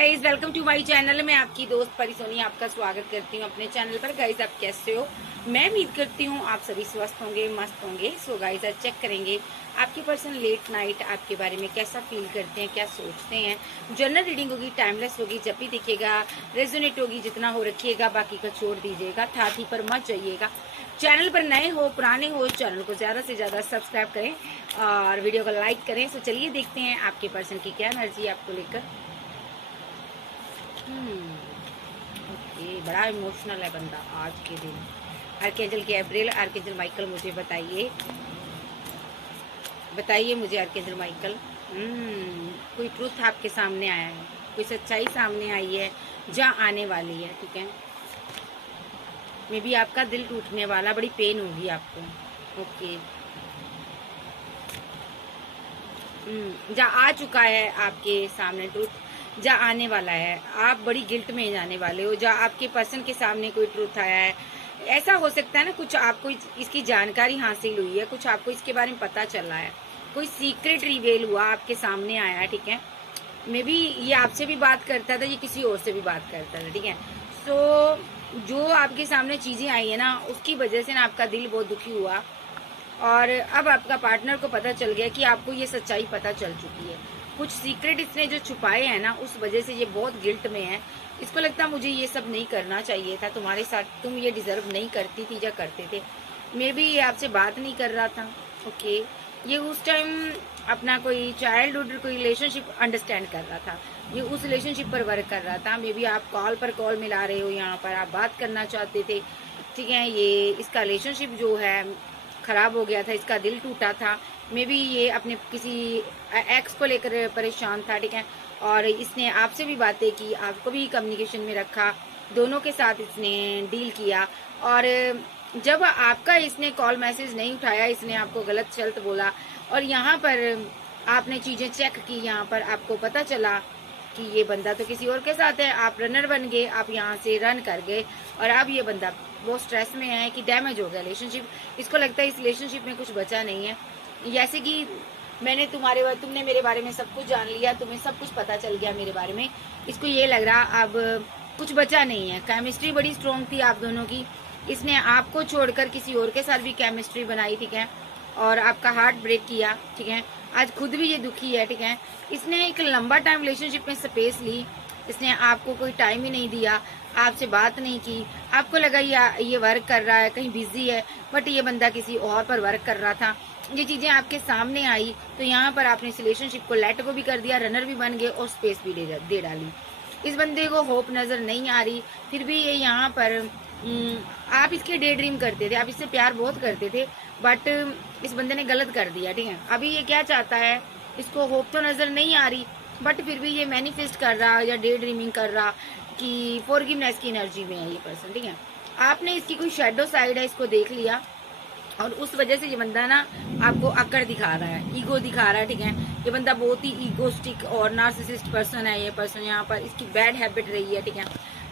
Guys, welcome to my channel. मैं आपकी दोस्त परी सोनी आपका स्वागत करती हूँ अपने चैनल पर। गाइज, आप कैसे हो? मैं उम्मीद करती हूँ आप सभी स्वस्थ होंगे, मस्त होंगे। सो गाइज, आज चेक करेंगे आपके पर्सन लेट नाइट आपके बारे में कैसा फील करते हैं, क्या सोचते हैं। जनरल रीडिंग होगी, टाइमलेस होगी, जब भी दिखेगा रेजोनेट होगी, जितना हो रखिएगा, बाकी का छोड़ दीजिएगा, ठाठी पर मत जाइएगा। चैनल पर नए हो पुराने हो, चैनल को ज़्यादा से ज़्यादा सब्सक्राइब करें और वीडियो को लाइक करें। सो चलिए देखते हैं आपके पर्सन की क्या एनर्जी आपको लेकर। ओके, बड़ा इमोशनल है बंदा आज के दिन। आर्कएंजल गैब्रिएल, आर्कएंजल माइकल, मुझे बताइए मुझे आर्कएंजल माइकल। कोई ट्रूथ आपके सामने आया है, कोई सच्चाई सामने आई है, जहाँ आने वाली है। ठीक है, मे बी आपका दिल टूटने वाला, बड़ी पेन होगी आपको। ओके, जहाँ आ चुका है आपके सामने ट्रूथ, जहाँ आने वाला है, आप बड़ी गिल्ट में जाने वाले हो। जहाँ आपके पर्सन के सामने कोई ट्रूथ आया है, ऐसा हो सकता है ना, कुछ आपको इसकी जानकारी हासिल हुई है, कुछ आपको इसके बारे में पता चला है, कोई सीक्रेट रिवेल हुआ, आपके सामने आया है। ठीक है, मे बी ये आपसे भी बात करता था, ये किसी और से भी बात करता था। ठीक है, सो जो आपके सामने चीजें आई है ना, उसकी वजह से ना आपका दिल बहुत दुखी हुआ। और अब आपका पार्टनर को पता चल गया कि आपको ये सच्चाई पता चल चुकी है। कुछ सीक्रेट इसने जो छुपाए हैं ना, उस वजह से ये बहुत गिल्ट में है। इसको लगता है मुझे ये सब नहीं करना चाहिए था तुम्हारे साथ, तुम ये डिजर्व नहीं करती थी या करते थे। मे बी ये आपसे बात नहीं कर रहा था। ओके, ये उस टाइम अपना कोई चाइल्डहुड कोई रिलेशनशिप अंडरस्टैंड कर रहा था, ये उस रिलेशनशिप पर वर्क कर रहा था। मे बी आप कॉल पर कॉल मिला रहे हो, यहाँ पर आप बात करना चाहते थे। ठीक है, ये इसका रिलेशनशिप जो है खराब हो गया था, इसका दिल टूटा था। मे बी ये अपने किसी एक्स को लेकर परेशान था। ठीक है, और इसने आपसे भी बातें की, आपको भी कम्युनिकेशन में रखा, दोनों के साथ इसने डील किया। और जब आपका इसने कॉल मैसेज नहीं उठाया, इसने आपको गलत शब्द बोला, और यहाँ पर आपने चीजें चेक की, यहाँ पर आपको पता चला कि ये बंदा तो किसी और के साथ है। आप रनर बन गए, आप यहाँ से रन कर गए, और अब ये बंदा बहुत स्ट्रेस में है कि डैमेज हो गया रिलेशनशिप। इसको लगता है इस रिलेशनशिप में कुछ बचा नहीं है। जैसे कि तुमने मेरे बारे में सब कुछ जान लिया, तुम्हें सब कुछ पता चल गया मेरे बारे में। इसको ये लग रहा अब कुछ बचा नहीं है। केमिस्ट्री बड़ी स्ट्रॉन्ग थी आप दोनों की, इसने आपको छोड़कर किसी और के साथ भी केमिस्ट्री बनाई। ठीक है, और आपका हार्ट ब्रेक किया। ठीक है, आज खुद भी ये दुखी है। ठीक है, इसने एक लंबा टाइम रिलेशनशिप में स्पेस ली, इसने आपको कोई टाइम ही नहीं दिया, आपसे बात नहीं की। आपको लगा ये वर्क कर रहा है, कहीं बिजी है, बट ये बंदा किसी और पर वर्क कर रहा था। ये चीजें आपके सामने आई, तो यहाँ पर आपने इस रिलेशनशिप को लेट को भी कर दिया, रनर भी बन गए और स्पेस भी दे डाली। इस बंदे को होप नजर नहीं आ रही, फिर भी ये यहाँ पर आप इसके डे ड्रीम करते थे, आप इससे प्यार बहुत करते थे, बट इस बंदे ने गलत कर दिया। ठीक है, अभी ये क्या चाहता है, इसको होप तो नजर नहीं आ रही, बट फिर भी ये मैनिफेस्ट कर रहा या डे ड्रीमिंग कर रहा कि फॉरगिवनेस की एनर्जी में है ये पर्सन। ठीक है, आपने इसकी कोई शेडो साइड है, इसको देख लिया, और उस वजह से ये बंदा ना आपको अकड़ दिखा रहा है, ईगो दिखा रहा है। ठीक है, ये बंदा बहुत ही ईगोस्टिक और नार्सिसिस्ट पर्सन है। ये पर्सन यहाँ पर इसकी बैड हैबिट रही है। ठीक है,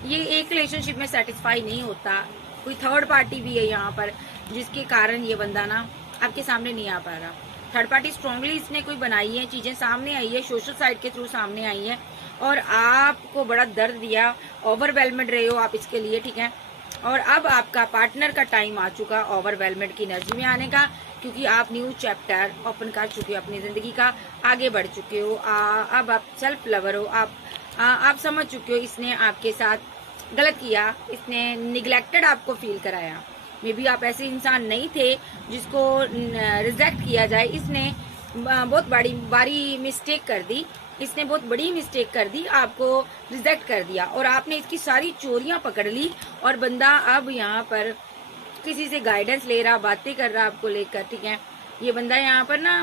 ये एक रिलेशनशिप में सेटिस्फाई नहीं होता, कोई थर्ड पार्टी भी है यहाँ पर, जिसके कारण ये बंदा ना आपके सामने नहीं आ पा रहा। थर्ड पार्टी स्ट्रांगली इसने कोई बनाई है, चीजें सामने आई है, सोशल साइड के थ्रू सामने आई है, और आपको बड़ा दर्द दिया, ओवरवेलमेड रहे हो आप इसके लिए। ठीक है, और अब आपका पार्टनर का टाइम आ चुका ओवरवेलमेड की एनर्जी में आने का, क्योंकि आप न्यू चैप्टर ओपन कर चुके हो अपनी जिंदगी का, आगे बढ़ चुके हो। अब आप सेल्फ लवर हो, आप समझ चुके हो इसने आपके साथ गलत किया, इसने निगलेक्टेड आपको फील कराया। मे बी आप ऐसे इंसान नहीं थे जिसको रिजेक्ट किया जाए, इसने बहुत बड़ी मिस्टेक कर दी, इसने बहुत बड़ी मिस्टेक कर दी, आपको रिजेक्ट कर दिया, और आपने इसकी सारी चोरियां पकड़ ली, और बंदा अब यहाँ पर किसी से गाइडेंस ले रहा, बातें कर रहा आपको लेकर। ठीक है, ये बंदा यहाँ पर ना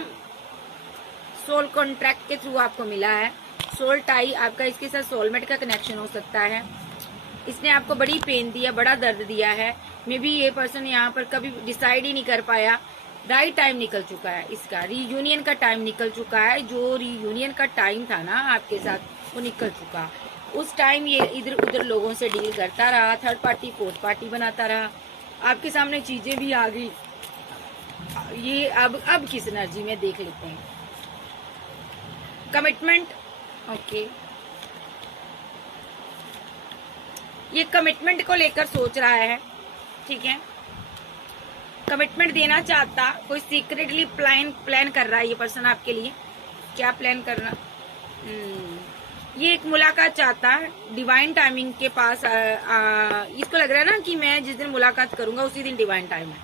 सोल कॉन्ट्रैक्ट के थ्रू आपको मिला है, सोल टाई आपका इसके साथ सोलमेट का कनेक्शन हो सकता है। इसने आपको बड़ी पेन दिया, बड़ा दर्द दिया है। मे बी ये पर्सन यहाँ पर कभी डिसाइड ही नहीं कर पाया। राइट टाइम निकल चुका है, इसका रीयूनियन का टाइम निकल चुका है। जो रीयूनियन का टाइम था ना आपके साथ, वो निकल चुका। उस टाइम ये इधर उधर लोगों से डील करता रहा, थर्ड पार्टी फोर्थ पार्टी बनाता रहा, आपके सामने चीजें भी आ गई। ये अब किस एनर्जी में देख लेते हैं। कमिटमेंट, ओके, ये कमिटमेंट को लेकर सोच रहा है, ठीक है, कमिटमेंट देना चाहता, कोई सीक्रेटली प्लान कर रहा है ये पर्सन आपके लिए। क्या प्लान करना? ये एक मुलाकात चाहता है डिवाइन टाइमिंग के पास। इसको लग रहा है ना कि मैं जिस दिन मुलाकात करूंगा उसी दिन डिवाइन टाइम है।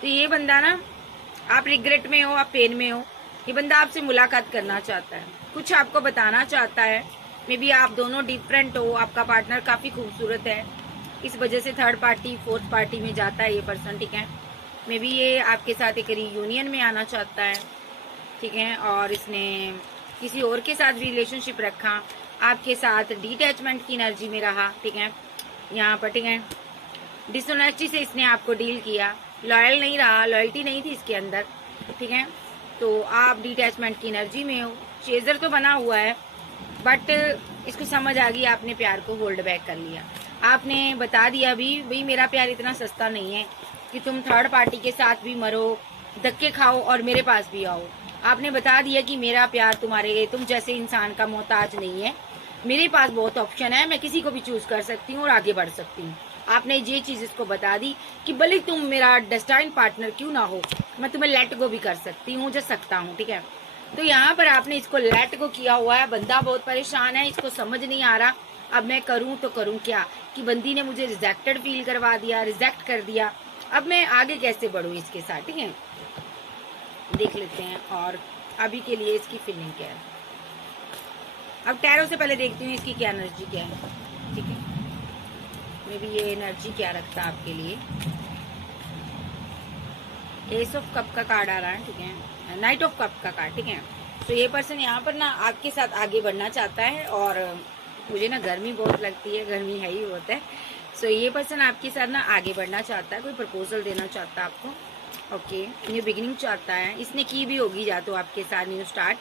तो ये बंदा ना, आप रिग्रेट में हो, आप पेन में हो, ये बंदा आपसे मुलाकात करना चाहता है, कुछ आपको बताना चाहता है। मे बी आप दोनों डिफरेंट हो, आपका पार्टनर काफी खूबसूरत है, इस वजह से थर्ड पार्टी फोर्थ पार्टी में जाता है ये पर्सन, ठीक है। मे बी ये आपके साथ एक रियूनियन में आना चाहता है, ठीक है, और इसने किसी और के साथ भी रिलेशनशिप रखा, आपके साथ डिटैचमेंट की एनर्जी में रहा, ठीक है, यहाँ पर, ठीक है। डिसऑनेस्टी से इसने आपको डील किया, लॉयल नहीं रहा, लॉयल्टी नहीं थी इसके अंदर, ठीक है। तो आप डिटैचमेंट की एनर्जी में हो, चेजर तो बना हुआ है, बट इसको समझ आ गई, आपने प्यार को होल्ड बैक कर लिया। आपने बता दिया भी, भाई मेरा प्यार इतना सस्ता नहीं है कि तुम थर्ड पार्टी के साथ भी मरो, धक्के खाओ और मेरे पास भी आओ। आपने बता दिया कि मेरा प्यार तुम जैसे इंसान का मोहताज नहीं है, मेरे पास बहुत ऑप्शन है, मैं किसी को भी चूज कर सकती हूँ और आगे बढ़ सकती हूँ। आपने ये चीज इसको बता दी कि भले तुम मेरा डेस्टाइन पार्टनर क्यों ना हो, मैं तुम्हें लेट गो भी कर सकती हूँ, जो सकता हूँ, ठीक है। तो यहाँ पर आपने इसको लेट गो किया हुआ है। बंदा बहुत परेशान है, इसको समझ नहीं आ रहा अब मैं करूँ तो करूँ क्या, कि बंदी ने मुझे रिजेक्टेड फील करवा दिया, रिजेक्ट कर दिया, अब मैं आगे कैसे बढ़ूँ इसके साथ, ठीक है। देख लेते हैं और अभी के लिए इसकी फीलिंग क्या है। अब टैरो से पहले देखती हूँ इसकी क्या एनर्जी क्या है, ठीक है। मे बी ये एनर्जी क्या रखता है आपके लिए। एस ऑफ कप का कार्ड आ रहा है, ठीक है, नाइट ऑफ कप का कार्ड, ठीक है। तो ये पर्सन यहाँ पर ना आपके साथ आगे बढ़ना चाहता है, और मुझे ना गर्मी बहुत लगती है, गर्मी है ही बहुत है। सो ये पर्सन आपके साथ ना आगे बढ़ना चाहता है, कोई प्रपोजल देना चाहता है आपको, ओके, न्यू बिगिनिंग चाहता है। इसने की भी होगी या तो आपके साथ न्यू स्टार्ट,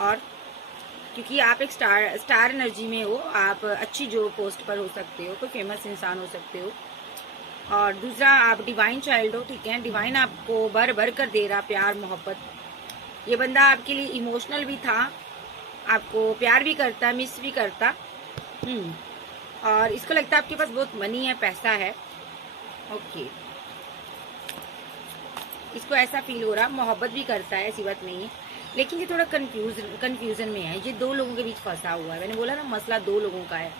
और क्योंकि आप एक स्टार एनर्जी में हो, आप अच्छी जो पोस्ट पर हो सकते हो, कोई फेमस इंसान हो सकते हो, और दूसरा आप डिवाइन चाइल्ड हो, ठीक है। डिवाइन आपको भर भर कर दे रहा प्यार मोहब्बत। ये बंदा आपके लिए इमोशनल भी था, आपको प्यार भी करता, मिस भी करता, और इसको लगता है आपके पास बहुत मनी है, पैसा है, ओके। इसको ऐसा फील हो रहा, मोहब्बत भी करता है, ऐसी बात नहीं है, लेकिन ये थोड़ा कंफ्यूजन में है। ये दो लोगों के बीच फंसा हुआ है, मैंने बोला ना मसला दो लोगों का है।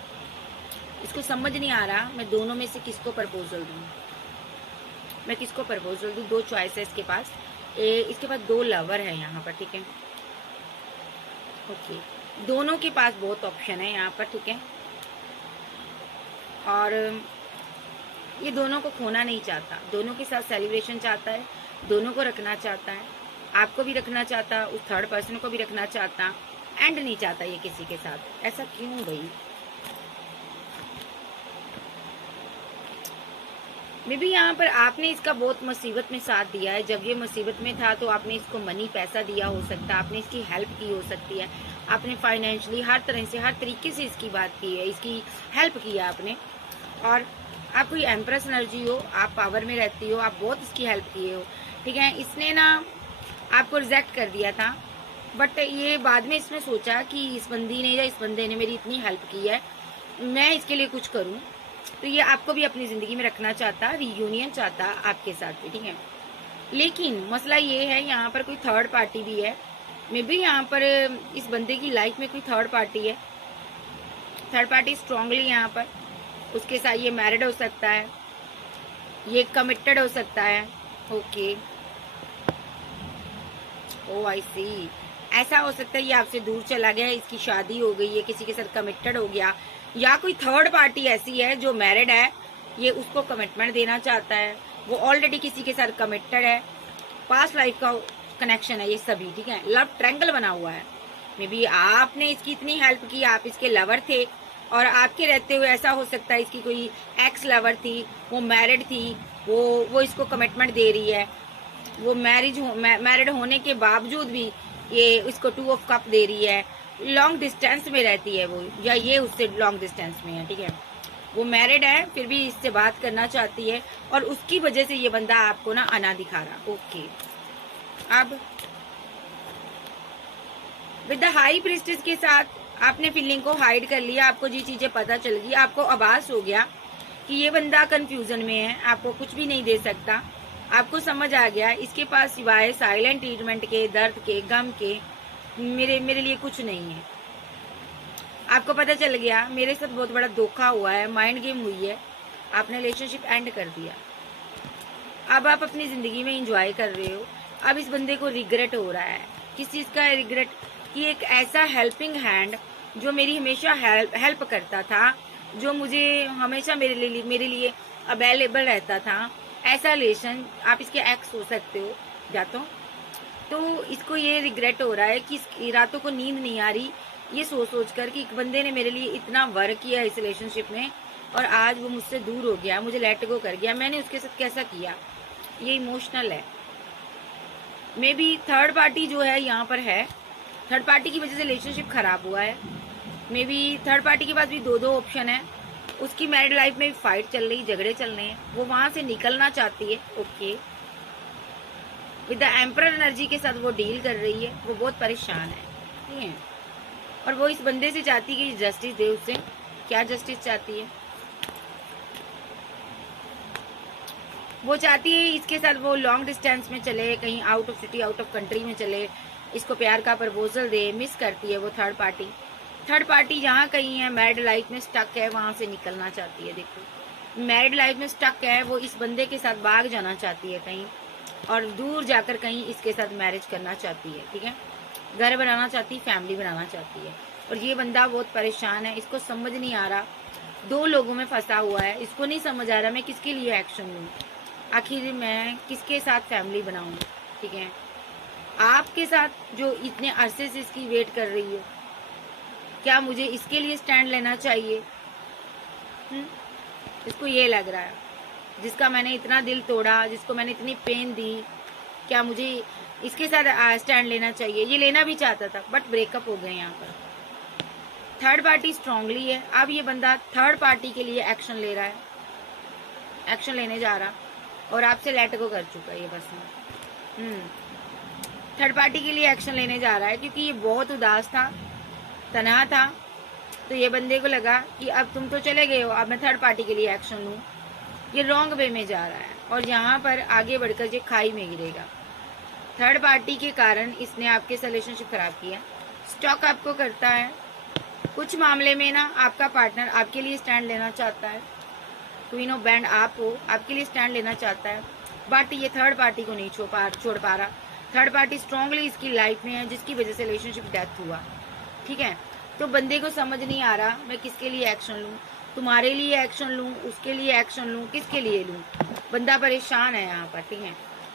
इसको समझ नहीं आ रहा मैं दोनों में से किसको प्रपोजल दूं, मैं किसको प्रपोजल दूं। दो चॉइस है इसके पास, इसके पास दो लवर है यहाँ पर, ठीक है, ओके। दोनों के पास बहुत ऑप्शन है यहाँ पर, ठीक है, और ये दोनों को खोना नहीं चाहता, दोनों के साथ सेलिब्रेशन चाहता है, दोनों को रखना चाहता है, आपको भी रखना चाहता, उस थर्ड पर्सन को भी रखना चाहता, एंड नहीं चाहता ये किसी के साथ। ऐसा क्यों भाई? मे बी यहाँ पर आपने इसका बहुत मुसीबत में साथ दिया है। जब ये मुसीबत में था तो आपने इसको मनी पैसा दिया हो सकता है, आपने इसकी हेल्प की हो सकती है, आपने फाइनेंशियली हर तरह से हर तरीके से इसकी बात की है, इसकी हेल्प की है आपने। और आप कोई एम्प्रेस एनर्जी हो, आप पावर में रहती हो, आप बहुत इसकी हेल्प किए हो, ठीक है। इसने ना आपको रिजेक्ट कर दिया था, बट ये बाद में इसने सोचा कि इस बंदी ने या इस बंदे ने मेरी इतनी हेल्प की है, मैं इसके लिए कुछ करूं, तो ये आपको भी अपनी जिंदगी में रखना चाहता, रियूनियन चाहता आपके साथ भी, ठीक है। लेकिन मसला ये है यहाँ पर कोई थर्ड पार्टी भी है। मे बी यहाँ पर इस बंदे की लाइफ में कोई थर्ड पार्टी है, थर्ड पार्टी स्ट्रांगली यहाँ पर उसके साथ ये मैरिड हो सकता है, ये कमिटेड हो सकता है, ओके, ओ आई सी। ऐसा हो सकता है ये आपसे दूर चला गया, इसकी शादी हो गई है, किसी के साथ कमिटेड हो गया, या कोई थर्ड पार्टी ऐसी है जो मैरिड है, ये उसको कमिटमेंट देना चाहता है, वो ऑलरेडी किसी के साथ कमिटेड है, पास्ट लाइफ का कनेक्शन है ये सभी, ठीक है। लव ट्रायंगल बना हुआ है। मे बी आपने इसकी इतनी हेल्प की, आप इसके लवर थे, और आपके रहते हुए ऐसा हो सकता है इसकी कोई एक्स लवर थी, वो मैरिड थी, वो इसको कमिटमेंट दे रही है, वो मैरिड होने के बावजूद भी ये इसको 2 ऑफ कप दे रही है, लॉन्ग डिस्टेंस में रहती है वो, या ये उससे लॉन्ग डिस्टेंस में है, ठीक है। वो मैरिड है फिर भी इससे बात करना चाहती है, और उसकी वजह से ये बंदा आपको ना अना दिखा रहा, ओके। अब विद द हाई प्रीस्टेस के साथ आपने फीलिंग को हाइड कर लिया, आपको जी चीजें पता चल गई, आपको आभास हो गया कि ये बंदा कंफ्यूजन में है, आपको कुछ भी नहीं दे सकता। आपको समझ आ गया इसके पास सिवाय साइलेंट ट्रीटमेंट के, दर्द के, गम के मेरे लिए कुछ नहीं है। आपको पता चल गया मेरे साथ बहुत बड़ा धोखा हुआ है, माइंड गेम हुई है, आपने रिलेशनशिप एंड कर दिया। अब आप अपनी जिंदगी में एंजॉय कर रहे हो। अब इस बंदे को रिग्रेट हो रहा है। किस चीज का रिग्रेट? कि एक ऐसा हेल्पिंग हैंड जो मेरी हमेशा हेल्प करता था, जो मुझे हमेशा मेरे लिए अवेलेबल रहता था, ऐसा रिलेशन आप इसके एक्स हो सकते हो जातो। तो इसको ये रिग्रेट हो रहा है कि रातों को नींद नहीं आ रही, ये सोच कर कि एक बंदे ने मेरे लिए इतना वर्क किया इस रिलेशनशिप में और आज वो मुझसे दूर हो गया, मुझे लेट गो कर गया, मैंने उसके साथ कैसा किया। ये इमोशनल है। मे बी थर्ड पार्टी जो है यहाँ पर है, थर्ड पार्टी की वजह से रिलेशनशिप खराब हुआ है। मे बी थर्ड पार्टी के पास भी दो ऑप्शन है। उसकी मैरिड लाइफ में फाइट चल रही, झगड़े चल रहे हैं, वो वहां से निकलना चाहती है। Okay, with the emperor energy के साथ वो डील कर रही है, वो बहुत परेशान है, ठीक है। और वो इस बंदे से चाहती है कि जस्टिस दे उसे। क्या जस्टिस चाहती है? वो चाहती है इसके साथ वो लॉन्ग डिस्टेंस में चले, कहीं out of city, out of country में चले, इसको प्यार का प्रपोजल दे। मिस करती है वो थर्ड पार्टी। थर्ड पार्टी जहाँ कहीं है, मैरिड लाइफ में स्टक है, वहां से निकलना चाहती है। देखो, मैरिड लाइफ में स्टक है, वो इस बंदे के साथ भाग जाना चाहती है कहीं, और दूर जाकर कहीं इसके साथ मैरिज करना चाहती है, ठीक है। घर बनाना चाहती, फैमिली बनाना चाहती है। और ये बंदा बहुत परेशान है, इसको समझ नहीं आ रहा, दो लोगों में फंसा हुआ है, इसको नहीं समझ आ रहा मैं किसके लिए एक्शन लूँ, आखिर मैं किसके साथ फैमिली बनाऊं, ठीक है। आपके साथ जो इतने अरसे से इसकी वेट कर रही है, क्या मुझे इसके लिए स्टैंड लेना चाहिए? इसको ये लग रहा है, जिसका मैंने इतना दिल तोड़ा, जिसको मैंने इतनी पेन दी, क्या मुझे इसके साथ स्टैंड लेना चाहिए? ये लेना भी चाहता था, बट ब्रेकअप हो गए यहाँ पर। थर्ड पार्टी स्ट्रांगली है। अब ये बंदा थर्ड पार्टी के लिए एक्शन ले रहा है, एक्शन लेने जा रहा, और आपसे लेट गो कर चुका है ये बस में। थर्ड पार्टी के लिए एक्शन लेने जा रहा है, क्योंकि ये बहुत उदास था, तनहा था। तो ये बंदे को लगा कि अब तुम तो चले गए हो, अब मैं थर्ड पार्टी के लिए एक्शन लूँ। ये रॉन्ग वे में जा रहा है, और यहाँ पर आगे बढ़कर ये खाई में गिरेगा। थर्ड पार्टी के कारण इसने आपके रिलेशनशिप खराब किया, स्टॉक आपको करता है। कुछ मामले में ना आपका पार्टनर आपके लिए स्टैंड लेना चाहता है, क्वीन ऑफ बैंड आप हो, आपके लिए स्टैंड लेना चाहता है, बट ये थर्ड पार्टी को नहीं छोड़ पा रहा। थर्ड पार्टी स्ट्रांगली इसकी लाइफ में है, जिसकी वजह से रिलेशनशिप डेथ हुआ, ठीक है। तो बंदे को समझ नहीं आ रहा मैं किसके लिए एक्शन लूँ, तुम्हारे लिए एक्शन लूँ, उसके लिए एक्शन लूँ, किसके लिए लूँ। बंदा परेशान है यहाँ पर, ठीक है।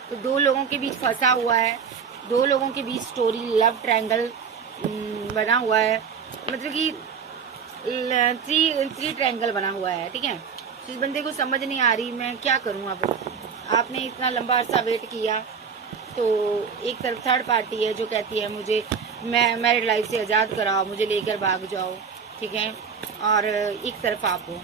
तो दो लोगों के बीच फंसा हुआ है, दो लोगों के बीच स्टोरी लव ट्रायंगल बना हुआ है, मतलब कि थ्री ट्रायंगल बना हुआ है, ठीक है। इस बंदे को समझ नहीं आ रही मैं क्या करूं। अब आपने इतना लंबा अरसा वेट किया, तो एक तरफ थर्ड पार्टी है जो कहती है मुझे मैं मैरिड लाइफ से आज़ाद कराओ, मुझे लेकर भाग जाओ, ठीक है। और एक तरफ आप हो।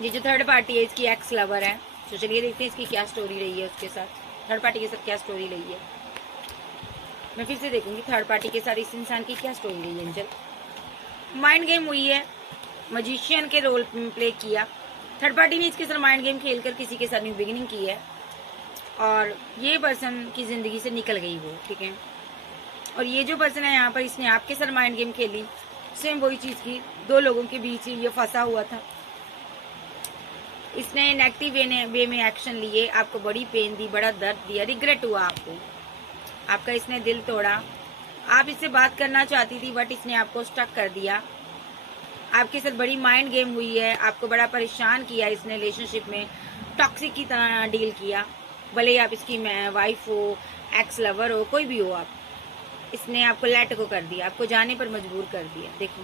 ये जो थर्ड पार्टी है इसकी एक्स लवर है। तो चलिए देखते हैं इसकी क्या स्टोरी रही है, उसके साथ थर्ड पार्टी के साथ क्या स्टोरी रही है। मैं फिर से देखूंगी थर्ड पार्टी के साथ इस इंसान की क्या स्टोरी रही है। एंजल माइंड गेम हुई है, मजिशियन के रोल प्ले किया। थर्ड पार्टी ने इसके साथ माइंड गेम खेलकर किसी के साथ न्यू बिगिनिंग की है, और ये पर्सन की जिंदगी से निकल गई वो, ठीक है। और ये जो पर्सन है यहाँ पर, इसने आपके साथ माइंड गेम खेली, सेम वही चीज की, दो लोगों के बीच ये फंसा हुआ था। इसने नेगेटिव वे में एक्शन लिए, आपको बड़ी पेन दी, बड़ा दर्द दिया, रिग्रेट हुआ आपको, आपका इसने दिल तोड़ा। आप इससे बात करना चाहती थी, बट इसने आपको स्टक कर दिया। आपके साथ बड़ी माइंड गेम हुई है, आपको बड़ा परेशान किया इसने रिलेशनशिप में, टॉक्सिक की तरह डील किया। भले ही आप इसकी वाइफ हो, एक्स लवर हो, कोई भी हो आप, इसने आपको लेट को कर दिया, आपको जाने पर मजबूर कर दिया। देखो,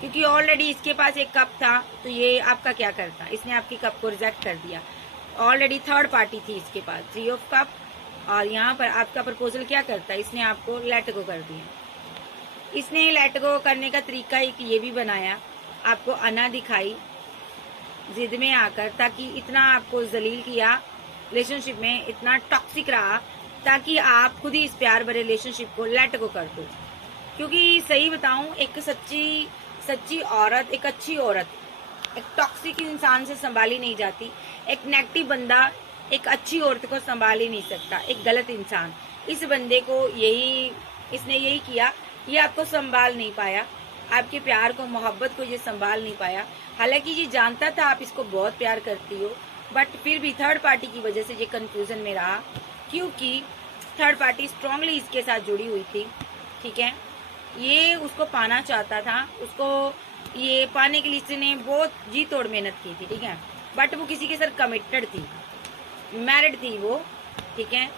क्योंकि ऑलरेडी इसके पास एक कप था, तो ये आपका क्या करता, इसने आपके कप को रिजेक्ट कर दिया। ऑलरेडी थर्ड पार्टी थी इसके पास, 3 ऑफ कप, और यहाँ पर आपका प्रपोजल क्या करता है, इसने आपको लेट को कर दिया। इसने लेट गो करने का तरीका एक ये भी बनाया, आपको अना दिखाई जिद में आकर, ताकि इतना आपको जलील किया रिलेशनशिप में, इतना टॉक्सिक रहा, ताकि आप खुद ही इस प्यार भरे रिलेशनशिप को लेट गो कर दो। क्योंकि सही बताऊं, एक सच्ची औरत, एक अच्छी औरत एक टॉक्सिक इंसान से संभाली नहीं जाती। एक नेगेटिव बंदा एक अच्छी औरत को संभाल ही नहीं सकता। एक गलत इंसान, इस बंदे को इसने यही किया। ये आपको संभाल नहीं पाया, आपके प्यार को, मोहब्बत को ये संभाल नहीं पाया। हालांकि ये जानता था आप इसको बहुत प्यार करती हो, बट फिर भी थर्ड पार्टी की वजह से ये कंफ्यूजन में रहा, क्योंकि थर्ड पार्टी स्ट्रांगली इसके साथ जुड़ी हुई थी। ठीक है, ये उसको पाना चाहता था, उसको ये पाने के लिए इसने बहुत जी तोड़ मेहनत की थी। ठीक है, बट वो किसी के साथ कमिटेड थी, मैरिड थी वो। ठीक है,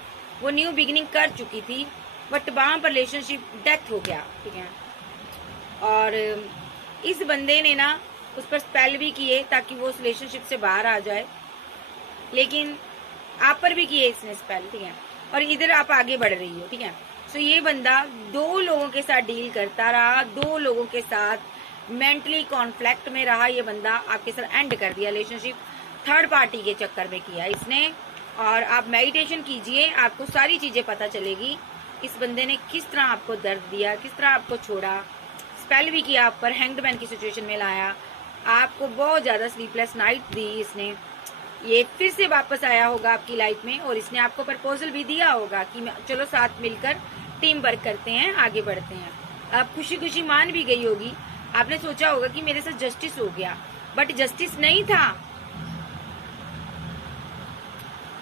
वो न्यू बिगिनिंग कर चुकी थी, बट वहां पर रिलेशनशिप डेथ हो गया। ठीक है, और इस बंदे ने ना उस पर स्पेल भी किए ताकि वो उस रिलेशनशिप से बाहर आ जाए, लेकिन आप पर भी किए इसने स्पेल। ठीक है, और इधर आप आगे बढ़ रही हो। ठीक है, सो ये बंदा 2 लोगों के साथ डील करता रहा, 2 लोगों के साथ मेंटली कॉन्फ्लिक्ट में रहा। ये बंदा आपके साथ एंड कर दिया रिलेशनशिप, थर्ड पार्टी के चक्कर में किया इसने। और आप मेडिटेशन कीजिए, आपको सारी चीजें पता चलेगी इस बंदे ने किस तरह आपको दर्द दिया, किस तरह आपको छोड़ा, स्पेल भी किया आप पर, हैंगमैन की सिचुएशन में लाया, आपको बहुत ज्यादा स्लीपलेस नाइट दी इसने। ये फिर से वापस आया होगा आपकी लाइफ में, और इसने आपको प्रपोजल भी दिया होगा कि चलो साथ मिलकर टीम वर्क करते हैं, आगे बढ़ते हैं। आप खुशी खुशी मान भी गई होगी, आपने सोचा होगा कि मेरे साथ जस्टिस हो गया, बट जस्टिस नहीं था।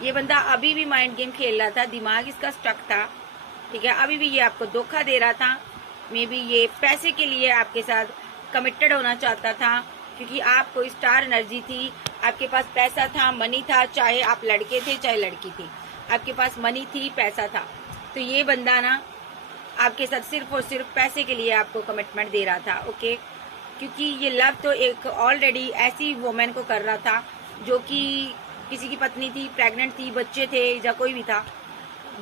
ये बंदा अभी भी माइंड गेम खेल रहा था, दिमाग इसका स्टक था। ठीक है, अभी भी ये आपको धोखा दे रहा था। मे बी ये पैसे के लिए आपके साथ कमिटेड होना चाहता था, क्योंकि आपको स्टार एनर्जी थी, आपके पास पैसा था, मनी था, चाहे आप लड़के थे चाहे लड़की थी, आपके पास मनी थी, पैसा था। तो ये बंदा ना आपके साथ सिर्फ और सिर्फ पैसे के लिए आपको कमिटमेंट दे रहा था। ओके, क्योंकि ये लव तो एक ऑलरेडी ऐसी वुमेन को कर रहा था जो कि किसी की पत्नी थी, प्रेग्नेंट थी, बच्चे थे, या कोई भी था,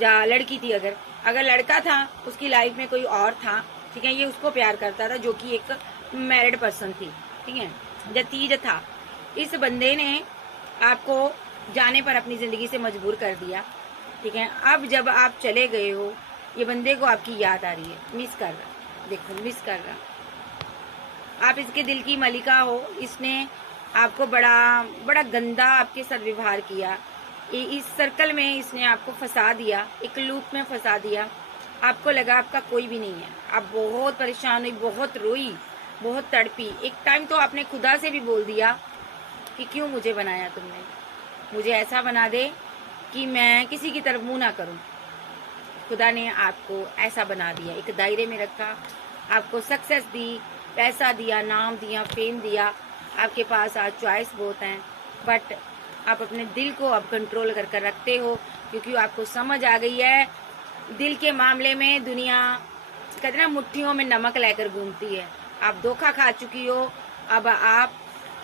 या लड़की थी। अगर लड़का था उसकी लाइफ में कोई और था। ठीक है, ये उसको प्यार करता था जो कि एक मैरिड पर्सन थी। ठीक है, जतीज था। इस बंदे ने आपको जाने पर अपनी जिंदगी से मजबूर कर दिया। ठीक है, अब जब आप चले गए हो, ये बंदे को आपकी याद आ रही है, मिस कर रहा, देखो मिस कर रहा। आप इसके दिल की मलिका हो, इसने आपको बड़ा गंदा आपके साथ व्यवहार किया। इस सर्कल में इसने आपको फंसा दिया, एक लूप में फंसा दिया। आपको लगा आपका कोई भी नहीं है, आप बहुत परेशान हुई, बहुत रोई, बहुत तड़पी। एक टाइम तो आपने खुदा से भी बोल दिया कि क्यों मुझे बनाया तुमने, मुझे ऐसा बना दे कि मैं किसी की तरफ मुंह ना करूं। खुदा ने आपको ऐसा बना दिया, एक दायरे में रखा, आपको सक्सेस दी, पैसा दिया, नाम दिया, फेम दिया, आपके पास आज चॉइस बहुत हैं, बट आप अपने दिल को अब कंट्रोल कर रखते हो, क्योंकि आपको समझ आ गई है दिल के मामले में दुनिया कहते ना मुट्ठियों में नमक लेकर घूमती है। आप धोखा खा चुकी हो, अब आप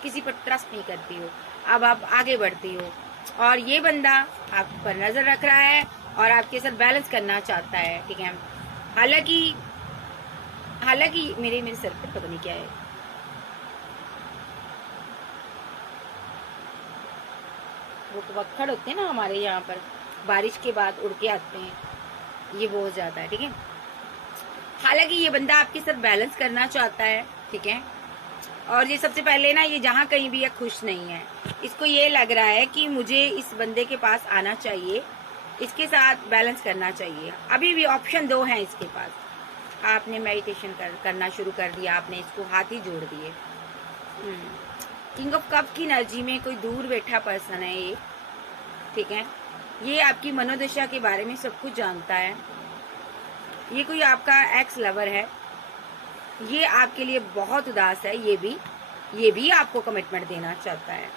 किसी पर ट्रस्ट नहीं करती हो, अब आप आगे बढ़ती हो। और ये बंदा आप पर नजर रख रहा है और आपके साथ बैलेंस करना चाहता है। ठीक है, हालांकि मेरे सर पर पता नहीं क्या है, वो पक्खड़ होते हैं ना हमारे यहाँ पर, बारिश के बाद उड़ के आते हैं, ये बहुत ज्यादा है। ठीक है, हालांकि ये बंदा आपके साथ बैलेंस करना चाहता है। ठीक है, और ये सबसे पहले ना, ये जहाँ कहीं भी है खुश नहीं है। इसको ये लग रहा है कि मुझे इस बंदे के पास आना चाहिए, इसके साथ बैलेंस करना चाहिए। अभी भी ऑप्शन 2 है इसके पास। आपने मेडिटेशन करना शुरू कर दिया, आपने इसको हाथ ही जोड़ दिए। किंग ऑफ कप की एनर्जी में कोई दूर बैठा पर्सन है ये। ठीक है, ये आपकी मनोदशा के बारे में सब कुछ जानता है। ये कोई आपका एक्स लवर है, ये आपके लिए बहुत उदास है। ये भी आपको कमिटमेंट देना चाहता है।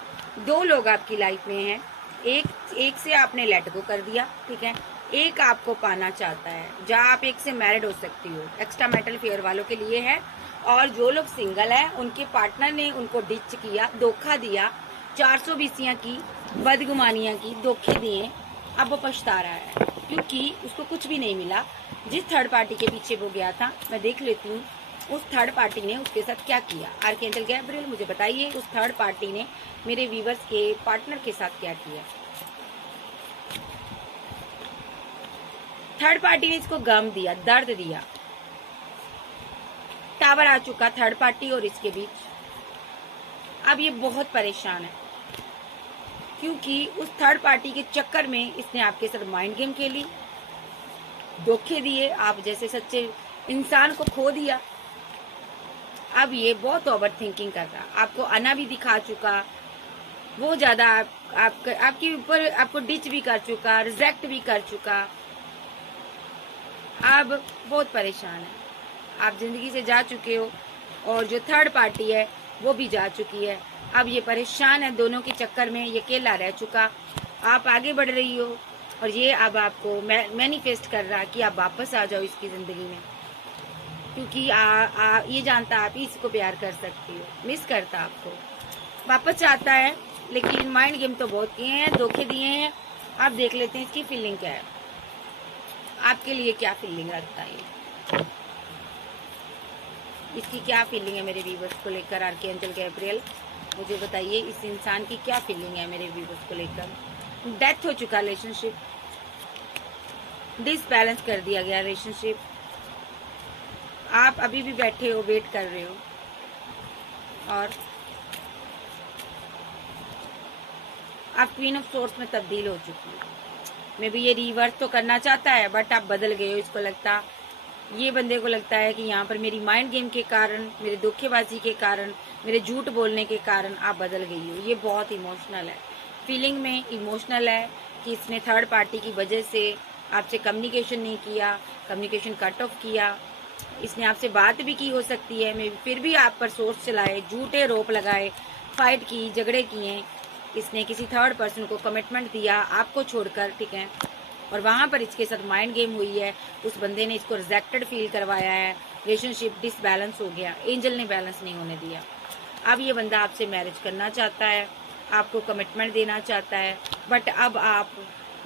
2 लोग आपकी लाइफ में हैं, एक से आपने लेट गो कर दिया। ठीक है, एक आपको पाना चाहता है, जहाँ आप एक से मैरिड हो सकती हो। एक्स्ट्रा मैरिटल अफेयर वालों के लिए है, और जो लोग सिंगल है उनके पार्टनर ने उनको डिच किया, धोखा दिया, 420 की, बदगुमानियां की, धोखे दिए। अब वो पछता रहा है क्योंकि उसको कुछ भी नहीं मिला। जिस थर्ड पार्टी के पीछे वो गया था, मैं देख लेती हूँ उस थर्ड पार्टी ने उसके साथ क्या किया। आर्कएंजल गैब्रियल मुझे बताइए, उस थर्ड पार्टी ने मेरे व्यूवर्स के पार्टनर के साथ क्या किया। थर्ड पार्टी ने इसको गम दिया, दर्द दिया। टावर आ चुका थर्ड पार्टी और इसके बीच। अब ये बहुत परेशान है क्योंकि उस थर्ड पार्टी के चक्कर में इसने आपके साथ माइंड गेम खेली, धोखे दिए, आप जैसे सच्चे इंसान को खो दिया। अब ये बहुत ओवर थिंकिंग कर रहा, आपको आना भी दिखा चुका, वो ज्यादा आपके ऊपर आपको डिच भी कर चुका, रिजेक्ट भी कर चुका। अब बहुत परेशान है, आप जिंदगी से जा चुके हो और जो थर्ड पार्टी है वो भी जा चुकी है। अब ये परेशान है, दोनों के चक्कर में ये अकेला रह चुका। आप आगे बढ़ रही हो और ये अब आपको मैनिफेस्ट कर रहा कि आप वापस आ जाओ इसकी जिंदगी में, क्योंकि ये जानता आप ही इसको प्यार कर सकती हो, मिस करता आपको, वापस चाहता है। लेकिन माइंड गेम तो बहुत किए हैं, धोखे दिए हैं। आप देख लेते हैं इसकी फीलिंग क्या है, आपके लिए क्या फीलिंग रखता है, इसकी क्या फीलिंग है मेरे व्यूवर्स को लेकर। आर्कएंजल गैब्रियल मुझे बताइए इस इंसान की क्या फीलिंग है मेरे व्यूवर्स को लेकर। डेथ हो चुका रिलेशनशिप, डिसबैलेंस कर दिया गया रिलेशनशिप, आप अभी भी बैठे हो, वेट कर रहे हो, और आप क्वीन ऑफ सोर्स में तब्दील हो चुकी है। मे बी ये रिवर्स तो करना चाहता है बट आप बदल गए हो। इसको लगता, ये बंदे को लगता है कि यहाँ पर मेरी माइंड गेम के कारण, मेरे धोखेबाजी के कारण, मेरे झूठ बोलने के कारण आप बदल गई हो। ये बहुत इमोशनल है, फीलिंग में इमोशनल है कि इसने थर्ड पार्टी की वजह से आपसे कम्युनिकेशन नहीं किया, कम्युनिकेशन कट ऑफ किया। इसने आपसे बात भी की हो सकती है, मैं फिर भी आप पर सोर्स चलाए, झूठे रोप लगाए, फाइट की, झगड़े किए। इसने किसी थर्ड पर्सन को कमिटमेंट दिया आपको छोड़कर, ठीक है, और वहां पर इसके साथ माइंड गेम हुई है। उस बंदे ने इसको रिजेक्टेड फील करवाया है, रिलेशनशिप डिसबैलेंस हो गया, एंजल ने बैलेंस नहीं होने दिया। अब ये बंदा आपसे मैरिज करना चाहता है, आपको कमिटमेंट देना चाहता है, बट अब आप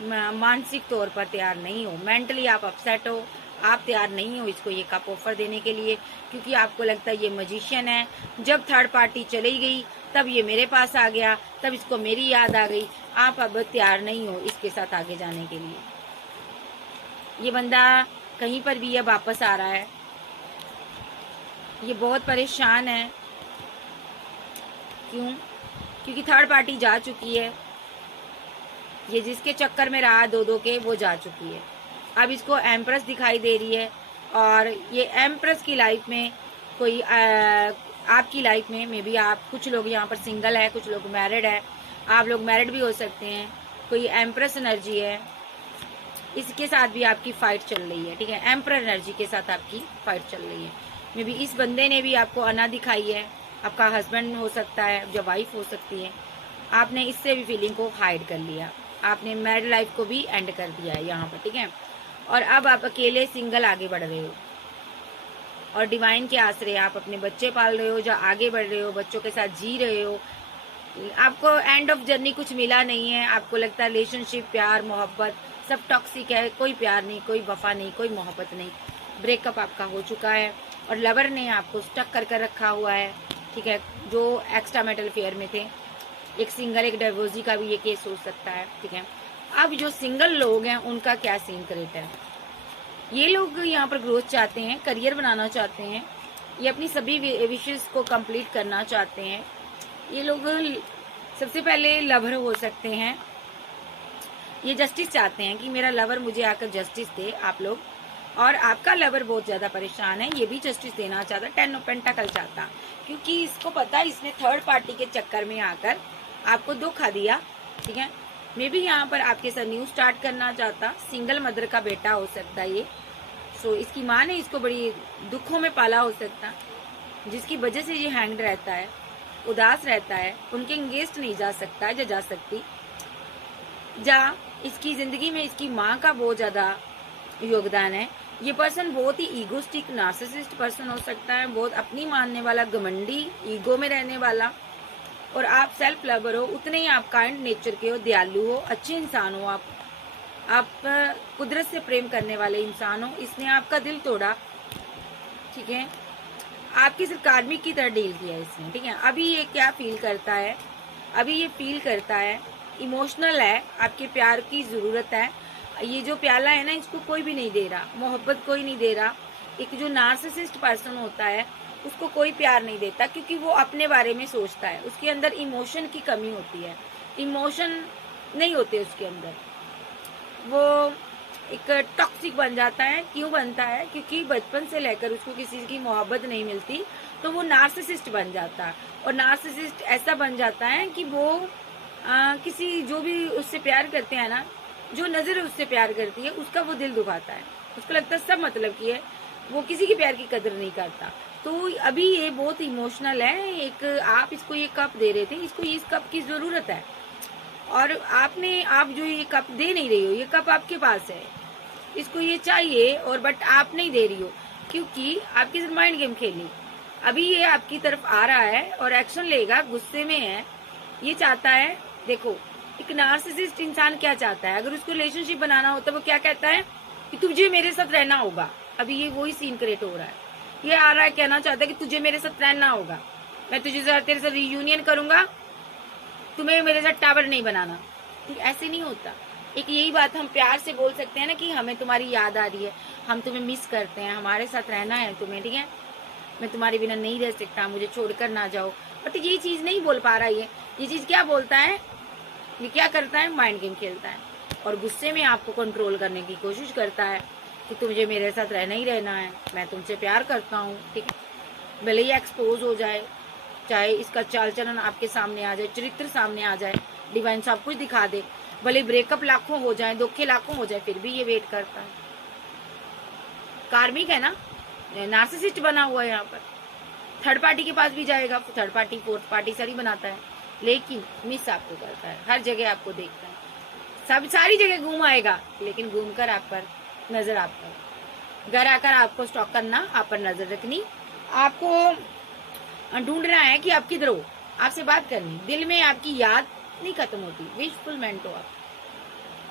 मानसिक तौर पर तैयार नहीं हो, मेंटली आप अपसेट हो, आप तैयार नहीं हो इसको ये कप ऑफर देने के लिए, क्योंकि आपको लगता है ये मजिशियन है। जब थर्ड पार्टी चली गई तब ये मेरे पास आ गया, तब इसको मेरी याद आ गई। आप अब तैयार नहीं हो इसके साथ आगे जाने के लिए। ये बंदा कहीं पर भी अब वापस आ रहा है, ये बहुत परेशान है। क्यों? क्योंकि थर्ड पार्टी जा चुकी है, ये जिसके चक्कर में रहा दो के, वो जा चुकी है। अब इसको एम्प्रेस दिखाई दे रही है, और ये एम्प्रेस की लाइफ में कोई आपकी लाइफ में मे बी आप, कुछ लोग यहाँ पर सिंगल है, कुछ लोग मैरिड है, आप लोग मैरिड भी हो सकते हैं। कोई एम्प्रेस एनर्जी है, इसके साथ भी आपकी फाइट चल रही है, ठीक है, एम्प्रर एनर्जी के साथ आपकी फाइट चल रही है। मे बी इस बंदे ने भी आपको अना दिखाई है, आपका हस्बैंड हो सकता है, जो वाइफ हो सकती है। आपने इससे भी फीलिंग को हाइड कर लिया, आपने मैरिड लाइफ को भी एंड कर दिया है यहाँ पर, ठीक है। और अब आप अकेले सिंगल आगे बढ़ रहे हो, और डिवाइन के आश्रय आप अपने बच्चे पाल रहे हो, जो आगे बढ़ रहे हो, बच्चों के साथ जी रहे हो। आपको एंड ऑफ जर्नी कुछ मिला नहीं है, आपको लगता है रिलेशनशिप, प्यार, मोहब्बत सब टॉक्सिक है, कोई प्यार नहीं, कोई वफा नहीं, कोई मोहब्बत नहीं। ब्रेकअप आपका हो चुका है और लवर ने आपको स्टक कर रखा हुआ है, ठीक है, जो एक्स्ट्रा मैरिटल अफेयर में थे। एक सिंगल, एक डिवोर्सी का भी ये केस हो सकता है, ठीक है। अब जो सिंगल लोग हैं उनका क्या सीन क्रिएट है, ये लोग यहाँ पर ग्रोथ चाहते हैं, करियर बनाना चाहते हैं, ये अपनी सभी विशेष को कंप्लीट करना चाहते हैं। ये लोग सबसे पहले लवर हो सकते हैं, ये जस्टिस चाहते हैं कि मेरा लवर मुझे आकर जस्टिस दे आप लोग। और आपका लवर बहुत ज्यादा परेशान है, ये भी जस्टिस देना चाहता, 10 ऑफ पेंटाकल चाहता, क्योंकि इसको पता है इसने थर्ड पार्टी के चक्कर में आकर आपको धोखा दिया, ठीक है। मे भी यहाँ पर आपके साथ न्यू स्टार्ट करना चाहता, सिंगल मदर का बेटा हो सकता है ये। सो इसकी माँ ने इसको बड़ी दुखों में पाला हो सकता, जिसकी वजह से ये हैंग्ड रहता है, उदास रहता है, उनके एंगेज नहीं जा सकता या जा सकती। इसकी जिंदगी में इसकी माँ का बहुत ज्यादा योगदान है। ये पर्सन बहुत ही ईगोस्टिक, नार्सिसिस्ट पर्सन हो सकता है, बहुत अपनी मानने वाला, घमंडी, ईगो में रहने वाला। और आप सेल्फ लवर हो, उतने ही आप काइंड नेचर के हो, दयालु हो, अच्छे इंसान हो, आप कुदरत से प्रेम करने वाले इंसान हो। इसने आपका दिल तोड़ा, ठीक है, आपकी सिर्फ कार्मिक की तरह डील किया इसने, ठीक है। अभी ये क्या फील करता है, अभी ये फील करता है, इमोशनल है, आपके प्यार की जरूरत है। ये जो प्याला है ना, इसको कोई भी नहीं दे रहा, मोहब्बत कोई नहीं दे रहा। एक जो नार्सिसिस्ट पर्सन होता है उसको कोई प्यार नहीं देता, क्योंकि वो अपने बारे में सोचता है। उसके अंदर इमोशन की कमी होती है, इमोशन नहीं होते उसके अंदर। वो एक टॉक्सिक बन जाता है। क्यों बनता है? क्योंकि बचपन से लेकर उसको किसी की मोहब्बत नहीं मिलती, तो वो नार्सिसिस्ट बन जाता है। और नार्सिसिस्ट ऐसा बन जाता है कि वो किसी जो भी उससे प्यार करते हैं ना, जो नजर उससे प्यार करती है, उसका वो दिल दुखाता है। उसको लगता है सब मतलब की है, वो किसी के प्यार की कदर नहीं करता। तो अभी ये बहुत इमोशनल है। एक आप इसको ये कप दे रहे थे, इसको इस कप की जरूरत है, और आप जो ये कप दे नहीं रही हो, ये कप आपके पास है, इसको ये चाहिए, और बट आप नहीं दे रही हो, क्योंकि आपके साथ माइंड गेम खेली। अभी ये आपकी तरफ आ रहा है और एक्शन लेगा, गुस्से में है, ये चाहता है। देखो, एक नार्सिसिस्ट इंसान क्या चाहता है? अगर उसको रिलेशनशिप बनाना होता है, वो क्या कहता है कि तुझे मेरे साथ रहना होगा। अभी ये वही सीन क्रिएट हो रहा है। ये आ रहा है, कहना चाहता है कि तुझे मेरे साथ रहना होगा, मैं तेरे साथ रियूनियन करूंगा, तुम्हें मेरे साथ टावर नहीं बनाना। ठीक, ऐसे नहीं होता। एक यही बात हम प्यार से बोल सकते हैं ना कि हमें तुम्हारी याद आ रही है, हम तुम्हें मिस करते हैं, हमारे साथ रहना है तुम्हें, ठीक है, मैं तुम्हारे बिना नहीं रह सकता, मुझे छोड़कर ना जाओ। बट ये चीज नहीं बोल पा रहा है। ये चीज क्या बोलता है? ये क्या करता है? माइंड गेम खेलता है, और गुस्से में आपको कंट्रोल करने की कोशिश करता है कि तुझे मेरे साथ रहना ही रहना है, मैं तुमसे प्यार करता हूँ, ठीक है। भले ही एक्सपोज हो जाए, चाहे इसका चाल चलन आपके सामने आ जाए, चरित्र सामने आ जाए, डिवाइन सब कुछ दिखा दे, भले ब्रेकअप लाखों हो जाए, धोखे लाखों हो जाए, फिर भी ये वेट करता है। कार्मिक है ना, नार्सिसिस्ट बना हुआ है यहाँ पर। थर्ड पार्टी के पास भी जाएगा, थर्ड पार्टी फोर्थ पार्टी सारी बनाता है, लेकिन मिस आपको करता है, हर जगह आपको देखता है, सब सारी जगह घूम आएगा, लेकिन घूम कर आप पर नजर आता है। घर आकर आपको स्टॉक करना, आप पर नजर रखनी, आपको ढूंढना है कि आप किधर हो, आपसे बात करनी, दिल में आपकी याद नहीं खत्म होती, विशफुलमेंट हो आप,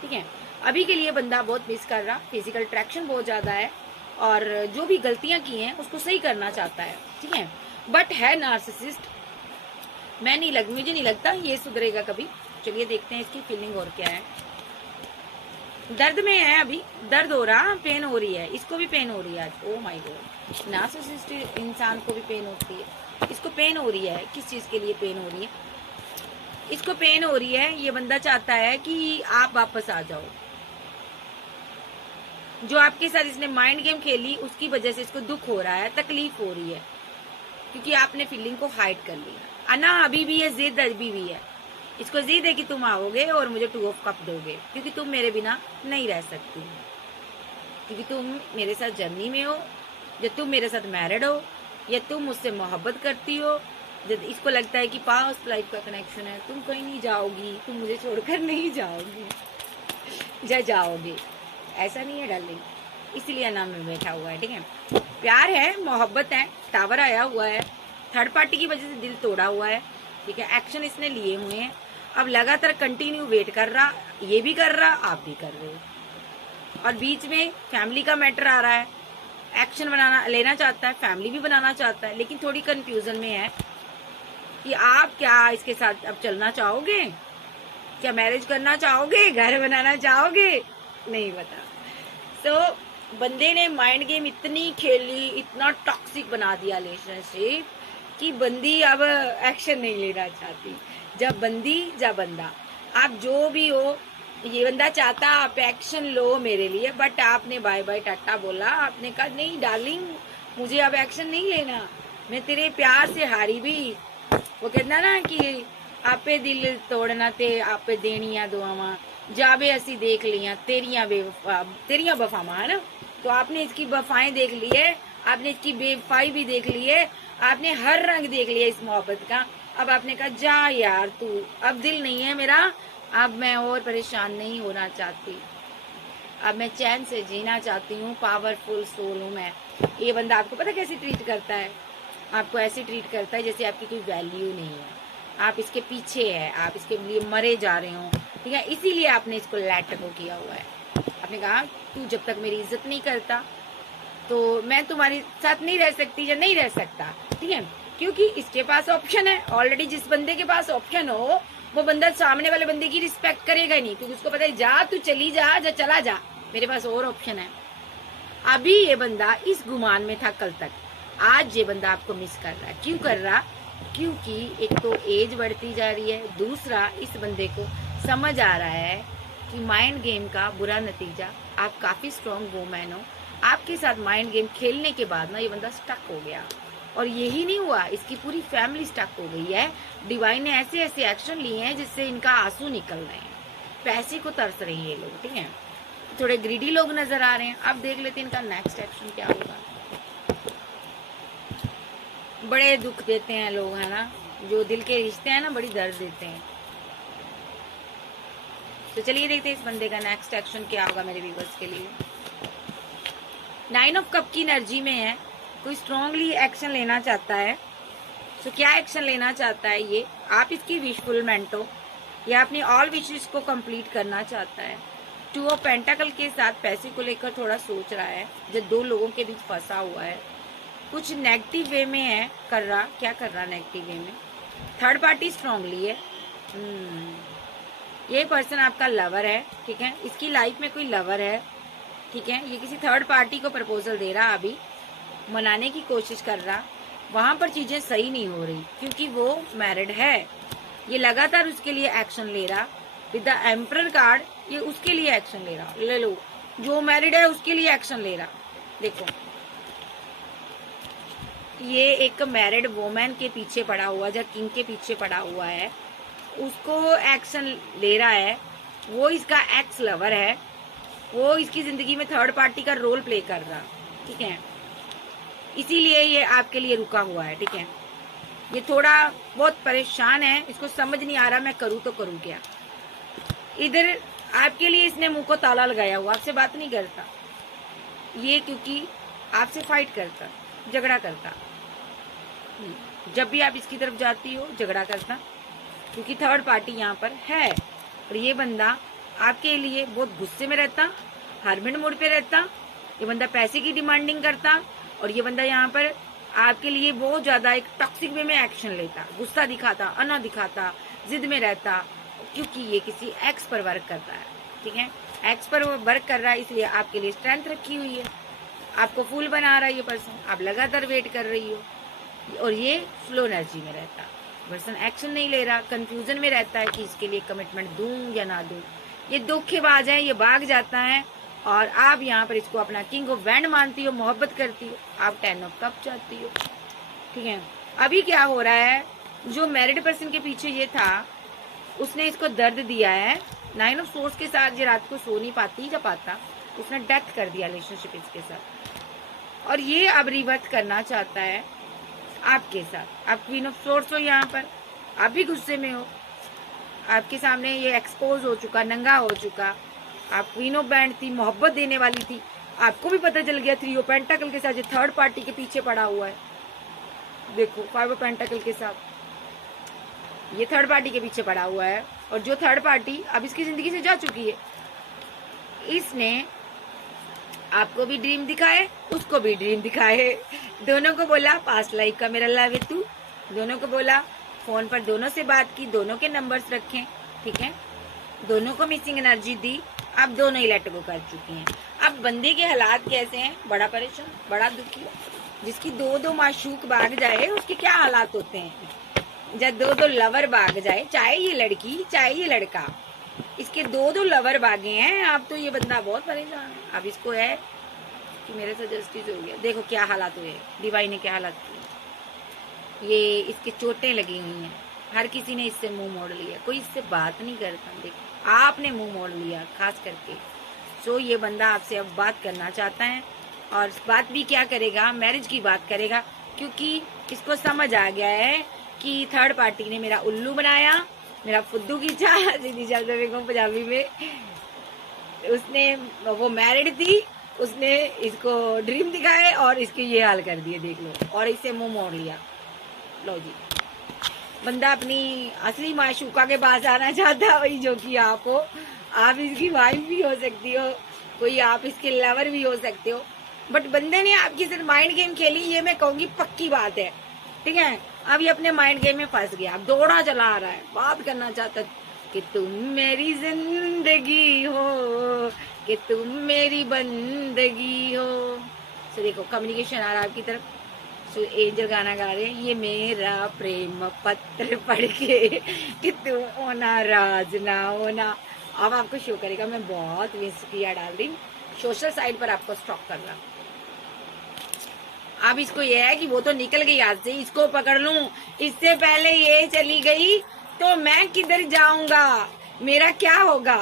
ठीक है। अभी के लिए बंदा बहुत मिस कर रहा, फिजिकल अट्रैक्शन बहुत ज्यादा है, और जो भी गलतियां की हैं उसको सही करना चाहता है, ठीक है, बट है नार्सिसिस्ट। मुझे नहीं लगता ये सुधरेगा कभी। चलिए देखते हैं इसकी फीलिंग और क्या है। दर्द में है, अभी दर्द हो रहा, पेन हो रही है, इसको भी पेन हो रही है आज। ओ माय गॉड, नार्सिसिस्ट इंसान को भी पेन होती है, इसको पेन हो रही है। किस चीज के लिए पेन हो रही है? इसको पेन हो रही है, ये बंदा चाहता है कि आप वापस आ जाओ। जो आपके साथ इसने माइंड गेम खेली, उसकी वजह से इसको दुख हो रहा है, तकलीफ हो रही है, क्योंकि आपने फीलिंग को हाइड कर लिया। अना अभी भी है, जिद अभी भी है, इसको जिद है कि तुम आओगे और मुझे 2 ऑफ कप दोगे, क्योंकि तुम मेरे बिना नहीं रह सकती, क्योंकि तुम मेरे साथ जर्नी में हो, जब तुम मेरे साथ मैरिड हो, या तुम मुझसे मोहब्बत करती हो, जब इसको लगता है कि पास्ट लाइफ का कनेक्शन है, तुम कहीं नहीं जाओगी, तुम मुझे छोड़कर नहीं जाओगी, जाओगे, ऐसा नहीं है डार्लिंग, इसलिए अना में बैठा हुआ है, ठीक है। प्यार है, मोहब्बत है, टावर आया हुआ है, थर्ड पार्टी की वजह से दिल तोड़ा हुआ है, ठीक है, एक्शन इसने लिए हुए हैं, अब लगातार कंटिन्यू वेट कर रहा, ये भी कर रहा, आप भी कर रहे हो, और बीच में फैमिली का मैटर आ रहा है, एक्शन लेना चाहता है, फैमिली भी बनाना चाहता है, लेकिन थोड़ी कंफ्यूजन में है कि आप क्या इसके साथ अब चलना चाहोगे, क्या मैरिज करना चाहोगे, घर बनाना चाहोगे, नहीं पता। तो बंदे ने माइंड गेम इतनी खेली, इतना टॉक्सिक बना दिया रिलेशनशिप कि बंदी अब एक्शन नहीं लेना चाहती। जब बंदी जब बंदा, आप जो भी हो, ये बंदा चाहता आप एक्शन लो मेरे लिए, बट आपने बाय बाय टाटा बोला, आपने कहा नहीं डार्लिंग मुझे अब एक्शन नहीं लेना, मैं तेरे प्यार से हारी भी। वो कहता ना कि आपे दिल तोड़ना ते आपे देनिया दुआवा, जावे असी देख लिया तेरिया वफावा, है ना। तो आपने इसकी वफाएं देख ली है, आपने इसकी बेवफाई भी देख ली है, आपने हर रंग देख लिया इस मोहब्बत का। अब आपने कहा जा यार तू, अब दिल नहीं है मेरा, अब मैं और परेशान नहीं होना चाहती, अब मैं चैन से जीना चाहती हूँ, पावरफुल सोल हूँ मैं। ये बंदा आपको पता कैसे ट्रीट करता है? आपको ऐसे ट्रीट करता है जैसे आपकी कोई वैल्यू नहीं है, आप इसके पीछे है, आप इसके लिए मरे जा रहे हो, ठीक है। इसीलिए आपने इसको लेट गो किया हुआ है। आपने कहा तू जब तक मेरी इज्जत नहीं करता तो मैं तुम्हारे साथ नहीं रह सकती या नहीं रह सकता, ठीक है, क्योंकि इसके पास ऑप्शन है ऑलरेडी। जिस बंदे के पास ऑप्शन हो वो बंदा सामने वाले बंदे की रिस्पेक्ट करेगा ही नहीं, क्योंकि उसको पता है जा तू चली जा, चला जा, मेरे पास और ऑप्शन है। अभी ये बंदा इस गुमान में था कल तक आज ये बंदा आपको मिस कर रहा है। क्यों कर रहा? क्योंकि एक तो एज बढ़ती जा रही है, दूसरा इस बंदे को समझ आ रहा है कि माइंड गेम का बुरा नतीजा, आप काफी स्ट्रॉन्ग वुमेन हो, आपके साथ माइंड गेम खेलने के बाद ना ये बंदा स्टक हो गया। और यही नहीं हुआ, इसकी पूरी फैमिली स्टक हो गई है। डिवाइन ने ऐसे ऐसे एक्शन लिए हैं जिससे इनका आंसू निकल रहे हैं, पैसे को तरस रहे हैं ये लोग, ठीक है। थोड़े ग्रीडी लोग नजर आ रहे हैं। अब देख लेते हैं इनका नेक्स्ट एक्शन क्या होगा। बड़े दुख देते हैं लोग, है ना, जो दिल के रिश्ते हैं ना, बड़ी दर्द देते हैं। तो चलिए देखते हैं इस बंदे का नेक्स्ट एक्शन क्या होगा मेरे व्यूअर्स के लिए। 9 ऑफ कप की एनर्जी में है, कोई स्ट्रांगली एक्शन लेना चाहता है। तो क्या एक्शन लेना चाहता है ये? आप इसकी विशफुलमेंट हो या अपनी ऑल विशेस को कंप्लीट करना चाहता है। 2 ऑफ पेंटाकल के साथ पैसे को लेकर थोड़ा सोच रहा है, जो दो लोगों के बीच फंसा हुआ है, कुछ नेगेटिव वे में है कर रहा। क्या कर रहा नेगेटिव वे में? थर्ड पार्टी स्ट्रांगली है। ये पर्सन आपका लवर है, ठीक है, इसकी लाइफ में कोई लवर है, ठीक है। ये किसी थर्ड पार्टी को प्रपोजल दे रहा, अभी मनाने की कोशिश कर रहा, वहां पर चीजें सही नहीं हो रही क्योंकि वो मैरिड है। ये लगातार उसके लिए एक्शन ले रहा विद द एम्परर कार्ड, ये उसके लिए एक्शन ले रहा। ले लो, जो मैरिड है उसके लिए एक्शन ले रहा। देखो, ये एक मैरिड वुमेन के पीछे पड़ा हुआ, जो किंग के पीछे पड़ा हुआ है, उसको एक्शन ले रहा है। वो इसका एक्स लवर है, वो इसकी जिंदगी में थर्ड पार्टी का रोल प्ले कर रहा, ठीक है। इसीलिए ये आपके लिए रुका हुआ है, ठीक है। ये थोड़ा बहुत परेशान है, इसको समझ नहीं आ रहा मैं करूँ तो करूँ क्या। इधर आपके लिए इसने मुंह को ताला लगाया हुआ, आपसे बात नहीं करता ये, क्योंकि आपसे फाइट करता, झगड़ा करता। जब भी आप इसकी तरफ जाती हो झगड़ा करता, क्योंकि थर्ड पार्टी यहाँ पर है। और ये बंदा आपके लिए बहुत गुस्से में रहता, हार्बिन मोड पे रहता। ये बंदा पैसे की डिमांडिंग करता, और ये बंदा यहाँ पर आपके लिए बहुत ज्यादा एक टॉक्सिक वे में एक्शन लेता, गुस्सा दिखाता, अना दिखाता, जिद में रहता, क्योंकि ये किसी एक्स पर वर्क करता है, ठीक है। एक्स पर वर्क कर रहा है, इसलिए आपके लिए स्ट्रेंथ रखी हुई है, आपको फूल बना रहा है ये पर्सन, आप लगातार वेट कर रही हो। और ये स्लो एनर्जी में रहता, पर्सन एक्शन नहीं ले रहा, कंफ्यूजन में रहता है कि इसके लिए कमिटमेंट दूं या ना दूं। ये धोखेबाज है, ये भाग जाता है, और आप यहाँ पर इसको अपना किंग ऑफ वैंड मानती हो, मोहब्बत करती हो, आप 10 ऑफ कप चाहती हो, ठीक है। अभी क्या हो रहा है, जो मैरिड पर्सन के पीछे ये था, उसने इसको दर्द दिया है। 9 ऑफ सोर्स के साथ ये रात को सो नहीं पाती या पाता, उसने डेथ कर दिया रिलेशनशिप इसके साथ, और ये अब रिवर्ट करना चाहता है आपके साथ। आप क्वीन ऑफ सोर्स हो, यहाँ पर आप भी गुस्से में हो, आपके सामने ये एक्सपोज हो चुका, नंगा हो चुका। आप क्वीन ऑफ बैंड थी, मोहब्बत देने वाली थी, आपको भी पता चल गया 3 ऑफ पेंटाकल के साथ ये थर्ड पार्टी के पीछे पड़ा हुआ है। देखो 5 ऑफ पेंटाकल के साथ ये थर्ड पार्टी के पीछे पड़ा हुआ है, और जो थर्ड पार्टी अब इसकी जिंदगी से जा चुकी है, इसने आपको भी ड्रीम दिखाए, उसको भी ड्रीम दिखाए, दोनों को बोला पास्ट लाइफ का मेरा लव है तू, दोनों को बोला, फोन पर दोनों से बात की, दोनों के नंबर्स रखे, ठीक है, दोनों को मिसिंग एनर्जी दी, अब दोनों ही लेट गो कर चुकी हैं। अब बंदे के हालात कैसे हैं? बड़ा परेशान, बड़ा दुखी। जिसकी 2 माशूक भाग जाए उसके क्या हालात होते हैं, जब 2 लवर भाग जाए, चाहे ये लड़की चाहे ये लड़का, इसके 2 लवर भागे हैं। अब तो ये बंदा बहुत परेशान है। अब इसको है कि मेरे से जस्टिस हो गया। देखो क्या हालात हुए, डिवाइन ने क्या हालात किए, ये इसके चोटें लगी हुई हैं, हर किसी ने इससे मुंह मोड़ लिया, कोई इससे बात नहीं करता। देखो आपने मुंह मोड़ लिया खास करके। सो ये बंदा आपसे अब बात करना चाहता है, और बात भी क्या करेगा, मैरिज की बात करेगा, क्योंकि इसको समझ आ गया है कि थर्ड पार्टी ने मेरा उल्लू बनाया, मेरा फुद्दू खींचा, सीधी शब्द में पंजाबी में। उसने, वो मैरिड थी, उसने इसको ड्रीम दिखाए और इसके ये हाल कर दिए, देख लो, और इससे मुंह मोड़ लिया। लो जी, बंदा अपनी असली माशूका के पास आना चाहता है, वही जो कि आप हो। आप इसकी वाइफ भी हो सकती हो, कोई आप इसके लवर भी हो सकते हो, बट बंदे ने आपकी सिर्फ माइंड गेम खेली, ये मैं कहूंगी पक्की बात है, ठीक है। अब ये अपने माइंड गेम में फंस गया, अब दौड़ा चला आ रहा है, बात करना चाहता कि तुम मेरी जिंदगी हो, कि तुम मेरी बंदगी हो। सो देखो कम्युनिकेशन आ रहा है आपकी तरफ। एंजल गाना गा रहे हैं, ये मेरा प्रेम पत्र पढ़ के कि तुम होना राज ना होना। अब आपको शो करेगा। मैं बहुत विस्किया डाल दी, सोशल साइड पर आपको स्टॉक कर रहा। अब इसको ये है कि वो तो निकल गई हाथ से, इसको पकड़ लूं, इससे पहले ये चली गई तो मैं किधर जाऊंगा, मेरा क्या होगा।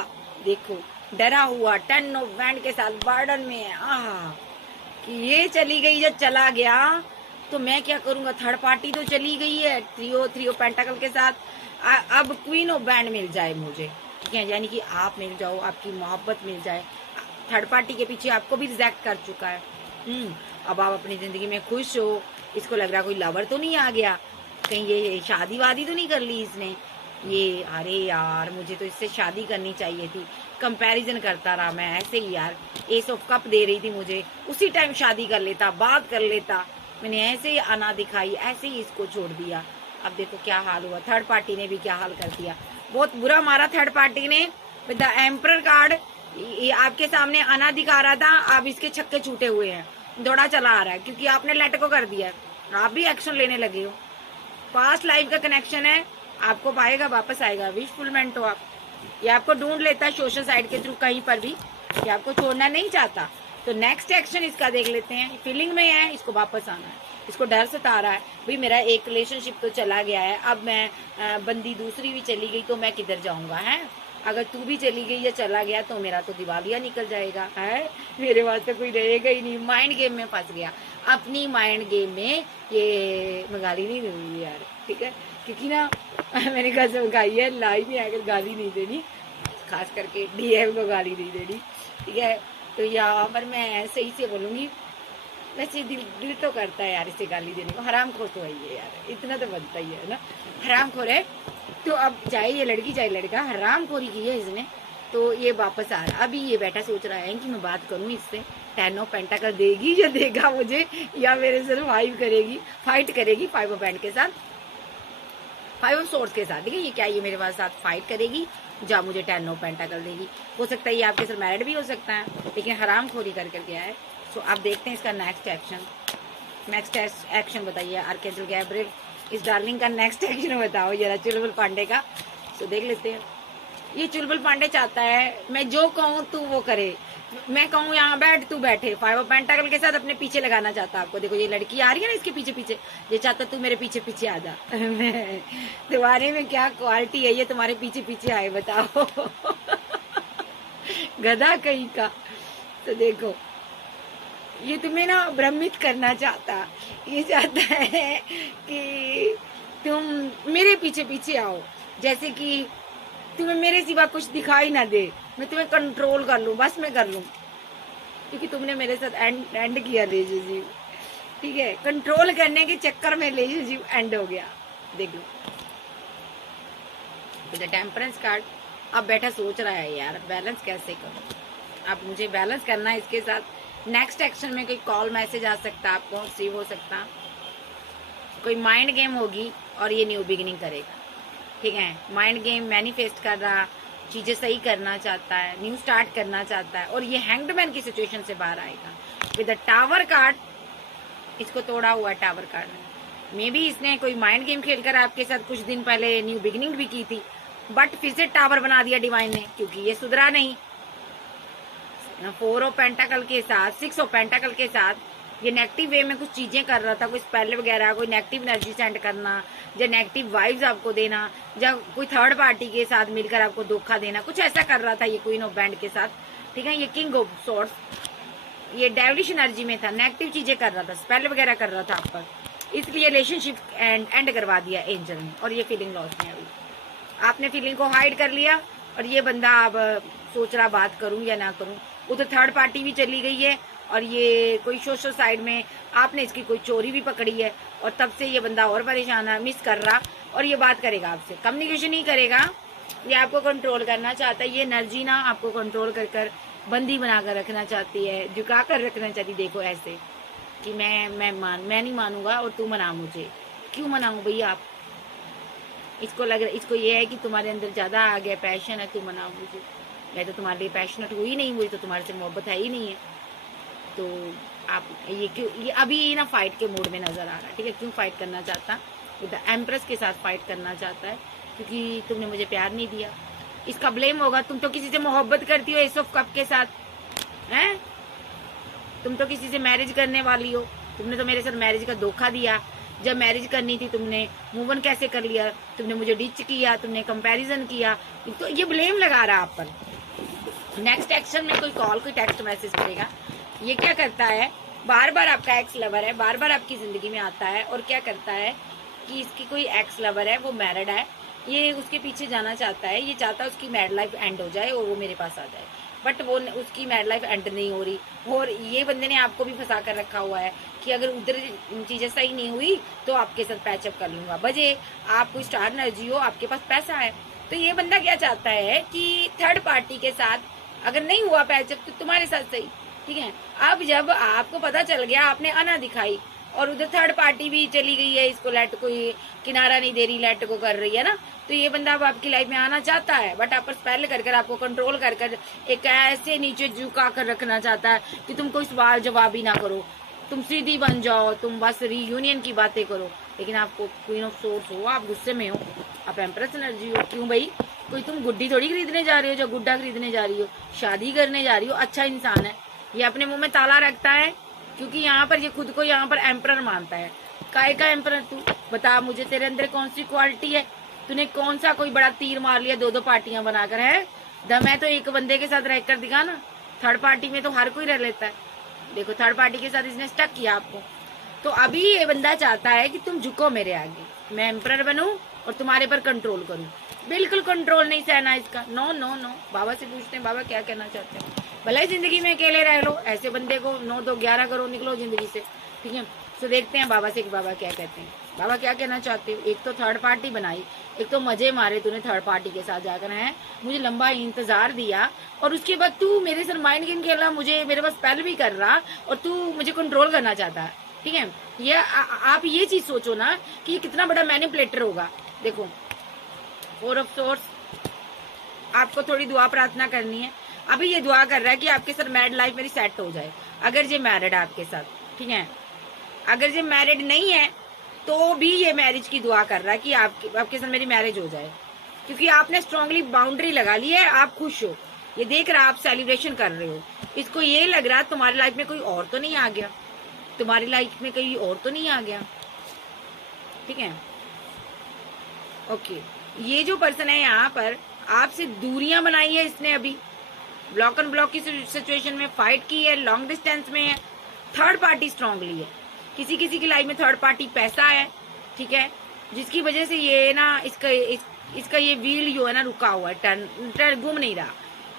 देखो डरा हुआ 10 ऑफ बैंड के साथ बर्डन में कि ये चली गई, जब चला गया तो मैं क्या करूंगा। थर्ड पार्टी तो चली गई है थ्री ऑफ पेंटाकल के साथ। अब क्वीन ऑफ बैंड मिल जाए मुझे, ठीक है, यानी कि आप मिल जाओ, आपकी मोहब्बत मिल जाए। थर्ड पार्टी के पीछे आपको भी रिजेक्ट कर चुका है। अब आप अपनी जिंदगी में खुश हो। इसको लग रहा कोई लवर तो नहीं आ गया, कहीं ये शादी वादी तो नहीं कर ली इसने। ये अरे यार मुझे तो इससे शादी करनी चाहिए थी। कंपैरिजन करता रहा मैं ऐसे ही यार। एस ऑफ कप दे रही थी मुझे, उसी टाइम शादी कर लेता, बात कर लेता। मैंने ऐसे ही अना दिखाई, ऐसे ही इसको छोड़ दिया। अब देखो क्या हाल हुआ। थर्ड पार्टी ने भी क्या हाल कर दिया, बहुत बुरा मारा थर्ड पार्टी ने। विद द एम्परर कार्ड ये आपके सामने अना दिखा रहा था, अब इसके छक्के छूटे हुए हैं, दौड़ा चला आ रहा है क्योंकि आपने लेट को कर दिया। आप भी एक्शन लेने लगे हो। पास्ट लाइफ का कनेक्शन है, आपको पाएगा, वापस आएगा। विश फुलमेंट हो आप। ये आपको ढूंढ लेता है सोशल साइड के थ्रू कहीं पर भी, कि आपको छोड़ना नहीं चाहता। तो नेक्स्ट एक्शन इसका देख लेते हैं। फीलिंग में है, इसको वापस आना है, इसको डर सता रहा है भाई मेरा एक रिलेशनशिप तो चला गया है, अब मैं बंदी दूसरी भी चली गई तो मैं किधर जाऊंगा है। अगर तू भी चली गई या चला गया तो मेरा तो दिवालिया निकल जाएगा है, मेरे वास्ते कोई रहेगा ही नहीं। माइंड गेम में फंस गया, अपनी माइंड गेम में। ये मैं गाली नहीं दूंगी यार, ठीक है, क्योंकि ना मैंने कसम खाई है लाइव में आकर गाली नहीं देनी, खास करके डीएम को गाली नहीं देनी, ठीक है। तो यहाँ पर मैं सही से बोलूंगी। वैसे दिल तो करता है यार इसे गाली देने को, हरामखोर तो है ये यार, इतना तो बनता ही है ना, हरामखोर है। तो अब चाहे ये लड़की चाहे लड़का, हरामखोरी की है इसने, तो ये वापस आ रहा। अभी ये बैठा सोच रहा है कि मैं बात करूं इससे, 10 ऑफ पेंटाकल देगी या देगा मुझे, या मेरे से फाइट करेगी 5 ऑफ बैंड के साथ, 5 ऑफ सोर्ड्स के साथ। ठीक है, ये क्या ये मेरे पास साथ फाइट करेगी या मुझे 10 ऑफ पेंटाकल देगी। हो सकता है ये आपके साथ मैरिड भी हो सकता है, लेकिन हरामखोरी कर गया है। तो आप देखते हैं इसका नेक्स्ट एक्शन बताइए आर्कएंजल गैब्रिएल। इस डार्लिंग का नेक्स्ट एक्शन बताओ जरा चुलबुल पांडे का। तो देख लेते हैं। ये चुलबुल पांडे चाहता है मैं जो कहूँ तू वो करे, मैं कहूँ यहाँ बैठ तू बैठे। 5 ऑफ पेंटाकल के साथ अपने पीछे लगाना चाहता है आपको। देखो ये लड़की आ रही है ना इसके पीछे पीछे, ये चाहता तू मेरे पीछे पीछे आ जा। तुम्हारे में क्या क्वालिटी है ये तुम्हारे पीछे पीछे आए बताओ। गधा कहीं का। तो देखो ये तुम्हें ना भ्रमित करना चाहता, ये चाहता है कि तुम मेरे पीछे पीछे आओ, जैसे कि तुम्हें मेरे सिवा कुछ दिखाई ना दे, मैं तुम्हें कंट्रोल कर लूं, बस मैं कर लूं, क्योंकि तुमने मेरे साथ एंड किया रिलेशनशिप। ठीक है, कंट्रोल करने के चक्कर में रिलेशनशिप एंड हो गया। देख लो तो टेम्परेंस कार्ड। अब बैठा सोच रहा है यार बैलेंस कैसे करूं। अब मुझे बैलेंस करना है इसके साथ। नेक्स्ट एक्शन में कोई कॉल मैसेज आ सकता, आपको रिसीव हो सकता, कोई माइंड गेम होगी और ये न्यू बिगिनिंग करेगा। ठीक है, माइंड गेम मैनिफेस्ट कर रहा, चीजें सही करना चाहता है, न्यू स्टार्ट करना चाहता है, और ये हैंग्डमैन की सिचुएशन से बाहर आएगा विद द टावर कार्ड। इसको तोड़ा हुआ है टावर कार्ड ने। मे बी इसने कोई माइंड गेम खेलकर आपके साथ कुछ दिन पहले न्यू बिगिनिंग भी की थी, बट फिर से टावर बना दिया डिवाइन ने, क्योंकि ये सुधरा नहीं। 4 ऑफ पेंटाकल के साथ 6 ऑफ पेंटाकल के साथ ये नेगेटिव वे में कुछ चीजें कर रहा था, कोई स्पेल वगैरह, कोई नेगेटिव एनर्जी सेंड करना, या नेगेटिव वाइब्स आपको देना, या कोई थर्ड पार्टी के साथ मिलकर आपको धोखा देना, कुछ ऐसा कर रहा था ये क्वीन ऑफ बैंड के साथ। ठीक है, ये किंग ऑफ सोर्ड्स, ये डेविलिश एनर्जी में था, नेगेटिव चीजें कर रहा था, स्पेल वगैरह कर रहा था आप पर, इसलिए रिलेशनशिप एंड करवा दिया एंजल ने। और ये फीलिंग लॉस में अभी आपने फीलिंग को हाइड कर लिया, और ये बंदा अब सोच रहा बात करूं या ना करूं। उधर थर्ड पार्टी भी चली गई है, और ये कोई सोशल साइड में आपने इसकी कोई चोरी भी पकड़ी है, और तब से ये बंदा और परेशान है, मिस कर रहा, और ये बात करेगा आपसे, कम्युनिकेशन नहीं करेगा, ये आपको कंट्रोल करना चाहता है। ये एनर्जी ना आपको कंट्रोल कर बंदी बनाकर रखना चाहती है, झुका कर रखना चाहती। देखो ऐसे कि मैं नहीं मानूंगा और तू मना मुझे। क्यों मनाऊं भैया आप? इसको लग रहा, इसको ये है कि तुम्हारे अंदर ज्यादा आ गया पैशन है, तू मनाओ मुझे। मैं तो तुम्हारे लिए पैशनेट हुई नहीं, मुझे तो तुम्हारे से मोहब्बत है ही नहीं है। तो आप ये क्यों, ये अभी ना फाइट के मूड में नजर आ रहा है, ठीक है। क्यों फाइट करना चाहता, द एम्प्रेस के साथ फाइट करना चाहता है, क्योंकि तुमने मुझे प्यार नहीं दिया। इसका ब्लेम होगा, तुम तो किसी से मोहब्बत करती हो एस ऑफ कप के साथ, हैं? तुम तो किसी से मैरिज करने वाली हो, तुमने तो मेरे साथ मैरिज का धोखा दिया। जब मैरिज करनी थी तुमने मूव ऑन कैसे कर लिया, तुमने मुझे डिच किया, तुमने कंपैरिजन किया, तो ये ब्लेम लगा रहा आप पर। नेक्स्ट एक्शन में कोई कॉल, कोई टेक्स्ट मैसेज करेगा, ये क्या करता है, बार बार आपका एक्स लवर है, बार बार आपकी जिंदगी में आता है और क्या करता है कि इसकी कोई एक्स लवर है, वो मैरिड है, ये उसके पीछे जाना चाहता है, ये चाहता है उसकी मैरिड लाइफ एंड हो जाए और वो मेरे पास आ जाए, बट वो उसकी मैरिड लाइफ एंड नहीं हो रही। और ये बंदे ने आपको भी फंसा कर रखा हुआ है कि अगर उधर चीजें सही नहीं हुई तो आपके साथ पैचअप कर लूंगा। बजे आप कोई स्टार एनर्जी हो, आपके पास पैसा है, तो ये बंदा क्या चाहता है कि थर्ड पार्टी के साथ अगर नहीं हुआ पैचअप तो तुम्हारे साथ सही, ठीक है। अब जब आपको पता चल गया, आपने अना दिखाई और उधर थर्ड पार्टी भी चली गई है, इसको लेट कोई किनारा नहीं दे रही, लेट को कर रही है ना, तो ये बंदा अब आपकी लाइफ में आना चाहता है, बट आप स्पेल कर आपको कंट्रोल कर एक ऐसे नीचे झुका कर रखना चाहता है कि तुम कोई सवाल जवाब ही ना करो, तुम सीधी बन जाओ, तुम बस रीयूनियन की बातें करो। लेकिन आपको क्वीन ऑफ सोर्स हो, आप गुस्से में हो, आप एम्प्रेस एनर्जी हो। क्यों भाई, कोई तुम गुड्डी थोड़ी खरीदने जा रही हो, जो गुड्डा खरीदने जा रही हो, शादी करने जा रही हो। अच्छा इंसान है, ये अपने मुंह में ताला रखता है, क्योंकि यहाँ पर ये खुद को यहाँ पर एम्परर मानता है। काय का एम्परर तू, बता मुझे, तेरे अंदर कौन सी क्वालिटी है? तूने कौन सा कोई बड़ा तीर मार लिया, दो दो पार्टियां बनाकर? है दम है तो एक बंदे के साथ रहकर दिखा ना। थर्ड पार्टी में तो हर कोई रह लेता है, देखो थर्ड पार्टी के साथ इसने स्टक किया आपको। तो अभी ये बंदा चाहता है कि तुम झुको मेरे आगे, मैं एम्परर बनूं और तुम्हारे पर कंट्रोल करूं। बिल्कुल कंट्रोल नहीं सहना इसका, नो नो नो। बाबा से पूछते हैं, बाबा क्या कहना चाहते हैं? भले जिंदगी में अकेले रह लो, ऐसे बंदे को 9 2 11 करो, निकलो जिंदगी से, ठीक है। तो देखते हैं बाबा से कि बाबा क्या कहते हैं। बाबा क्या कहना चाहते हो? एक तो थर्ड पार्टी बनाई, एक तो मजे मारे तूने थर्ड पार्टी के साथ जाकर, है मुझे लंबा इंतजार दिया, और उसके बाद तू मेरे साथ माइंड गेम खेल रहा, मुझे मेरे पास पहल भी कर रहा, और तू मुझे कंट्रोल करना चाहता है, ठीक है। ये आप ये चीज सोचो ना कि ये कितना बड़ा मैनिपुलेटर होगा। देखो 4 ऑफ सोर्स, आपको थोड़ी दुआ प्रार्थना करनी है। अभी ये दुआ कर रहा है कि आपके साथ मैरिड लाइफ मेरी सेट हो जाए, अगर ये मैरिड है आपके साथ, ठीक है। अगर ये मैरिड नहीं है तो भी ये मैरिज की दुआ कर रहा है कि आपके साथ मेरी मैरिज हो जाए, क्योंकि आपने स्ट्रांगली बाउंड्री लगा ली है, आप खुश हो, ये देख रहा, आप सेलिब्रेशन कर रहे हो। इसको ये लग रहा है तुम्हारी लाइफ में कोई और तो नहीं आ गया, तुम्हारी लाइफ में कोई और तो नहीं आ गया, ठीक है। ओके, ये जो पर्सन है यहाँ पर आपसे दूरियां बनाई है इसने, अभी ब्लॉक एंड ब्लॉक की सिचुएशन में फाइट की है, लॉन्ग डिस्टेंस में है, थर्ड पार्टी स्ट्रांगली है। किसी किसी की लाइफ में थर्ड पार्टी पैसा है, ठीक है, जिसकी वजह से ये ना इसका ये व्हील जो है ना रुका हुआ है, टर्न घूम नहीं रहा।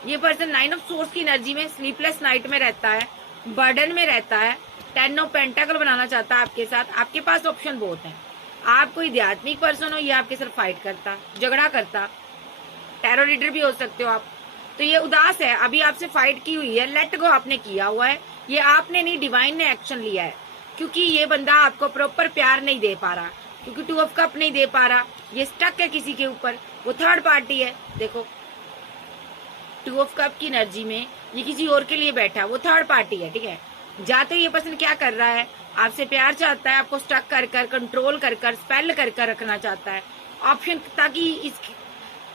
ये पर्सन 9 ऑफ सोर्स की एनर्जी में स्लीपलेस नाइट में रहता है, बर्डन में रहता है, 10 ऑफ पेंटाकल बनाना चाहता है आपके साथ। आपके पास ऑप्शन बहुत है, आप कोई आध्यात्मिक पर्सन हो, ये आपके साथ फाइट करता, झगड़ा करता, टेरर लीडर भी हो सकते हो आप। तो ये उदास है, अभी आपसे फाइट की हुई है, लेट गो आपने किया हुआ है, ये आपने नहीं, डिवाइन ने एक्शन लिया है, क्योंकि ये बंदा आपको प्रॉपर प्यार नहीं दे पा रहा, क्योंकि 2 ऑफ कप नहीं दे पा रहा, ये स्टक है किसी के ऊपर, वो थर्ड पार्टी है। देखो 2 ऑफ कप की एनर्जी में ये किसी और के लिए बैठा है, वो थर्ड पार्टी है, ठीक है। जाते ये पर्सन क्या कर रहा है, आपसे प्यार चाहता है, आपको स्टक कर कंट्रोल कर स्पेल कर रखना चाहता है ऑप्शन, ताकि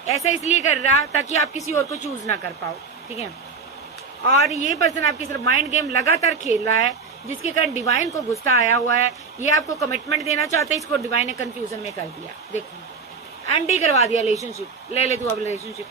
ऐसा इसलिए कर रहा ताकि आप किसी और को चूज ना कर पाओ, ठीक है। और ये पर्सन आपके सिर्फ माइंड गेम लगातार खेल रहा है, जिसके कारण डिवाइन को गुस्सा आया हुआ है। ये आपको कमिटमेंट देना चाहते हैं, इसको डिवाइन ने कंफ्यूजन में कर दिया। देखो एंड ही करवा दिया रिलेशनशिप, ले तू अब रिलेशनशिप,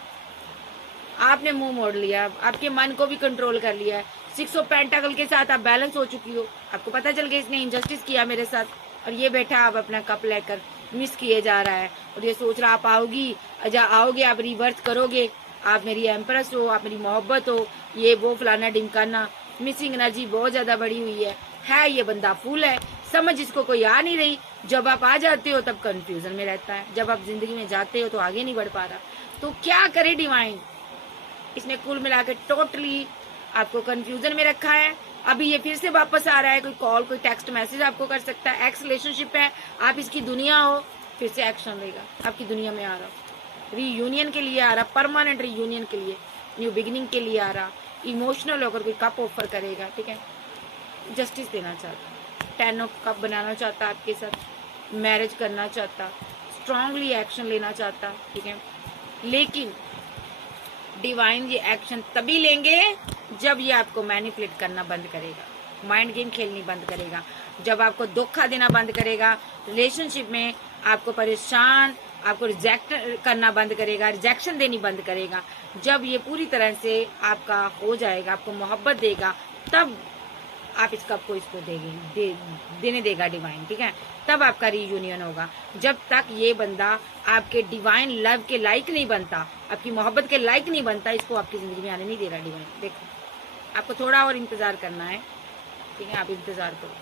आपने मुंह मोड़ लिया, आपके मन को भी कंट्रोल कर लिया है। 6 ऑफ पेंटाकल के साथ आप बैलेंस हो चुकी हो, आपको पता चल गया इसने इंजस्टिस किया मेरे साथ, और ये बैठा आप अपना कप लेकर मिस किए जा रहा है, और ये सोच रहा आप आओगी, आओगे आप रिवर्स करोगे, आप मेरी एम्प्रेस हो, आप मेरी मोहब्बत हो, ये वो फलाना ढिमकाना। मिसिंग एनर्जी बहुत ज्यादा बढ़ी हुई है ये बंदा फूल है, समझ इसको कोई आ नहीं रही। जब आप आ जाते हो तब कंफ्यूजन में रहता है, जब आप जिंदगी में जाते हो तो आगे नहीं बढ़ पा रहा। तो क्या करे डिवाइन, इसने कुल मिलाकर टोटली आपको कंफ्यूजन में रखा है। अभी ये फिर से वापस आ रहा है, कोई कॉल कोई टेक्स्ट मैसेज आपको कर सकता है, एक्स रिलेशनशिप है, आप इसकी दुनिया हो, फिर से एक्शन लेगा, आपकी दुनिया में आ रहा, रीयूनियन के लिए आ रहा, परमानेंट रीयूनियन के लिए, न्यू बिगिनिंग के लिए आ रहा, इमोशनल होकर कोई कप ऑफर करेगा, ठीक है। जस्टिस देना चाहता, 10 ऑफ कप बनाना चाहता आपके साथ, मैरिज करना चाहता, स्ट्रांगली एक्शन लेना चाहता, ठीक है। लेकिन डिवाइन ये एक्शन तभी लेंगे जब ये आपको मैनिपुलेट करना बंद करेगा, माइंड गेम खेलनी बंद करेगा, जब आपको धोखा देना बंद करेगा, रिलेशनशिप में आपको परेशान, आपको रिजेक्ट करना बंद करेगा, रिजेक्शन देनी बंद करेगा। जब ये पूरी तरह से आपका हो जाएगा, आपको मोहब्बत देगा, तब आप इस कप को इसको देने देगा डिवाइन, ठीक है। तब आपका रीयूनियन होगा। जब तक ये बंदा आपके डिवाइन लव के लायक नहीं बनता, आपकी मोहब्बत के लायक नहीं बनता, इसको आपकी जिंदगी में आने नहीं दे रहा डिवाइन। देखो, आपको थोड़ा और इंतजार करना है, ठीक है, आप इंतजार करो।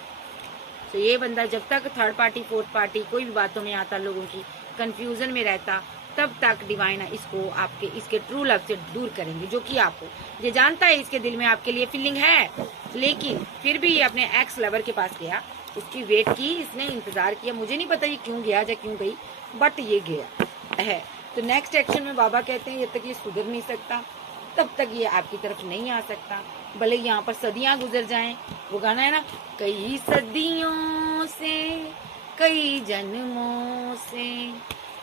तो ये बंदा जब तक थर्ड पार्टी, फोर्थ पार्टी, कोई भी बातों में आता, लोगों की कंफ्यूजन में रहता, तब तक डिवाइन इसको आपके इसके ट्रू लव से दूर करेंगे, जो कि आपको ये जानता है इसके दिल में आपके लिए फीलिंग है, लेकिन फिर भी ये अपने एक्स लवर के पास गया, उसकी वेट की, इसने इंतजार किया। मुझे नहीं पता ये क्यों गया या क्यों गई, बट ये गया है। तो नेक्स्ट एक्शन में बाबा कहते हैं, जब तक ये सुधर नहीं सकता तब तक ये आपकी तरफ नहीं आ सकता, भले यहाँ पर सदियां गुजर जाएं। वो गाना है ना, कई सदियों से, कई जन्मों से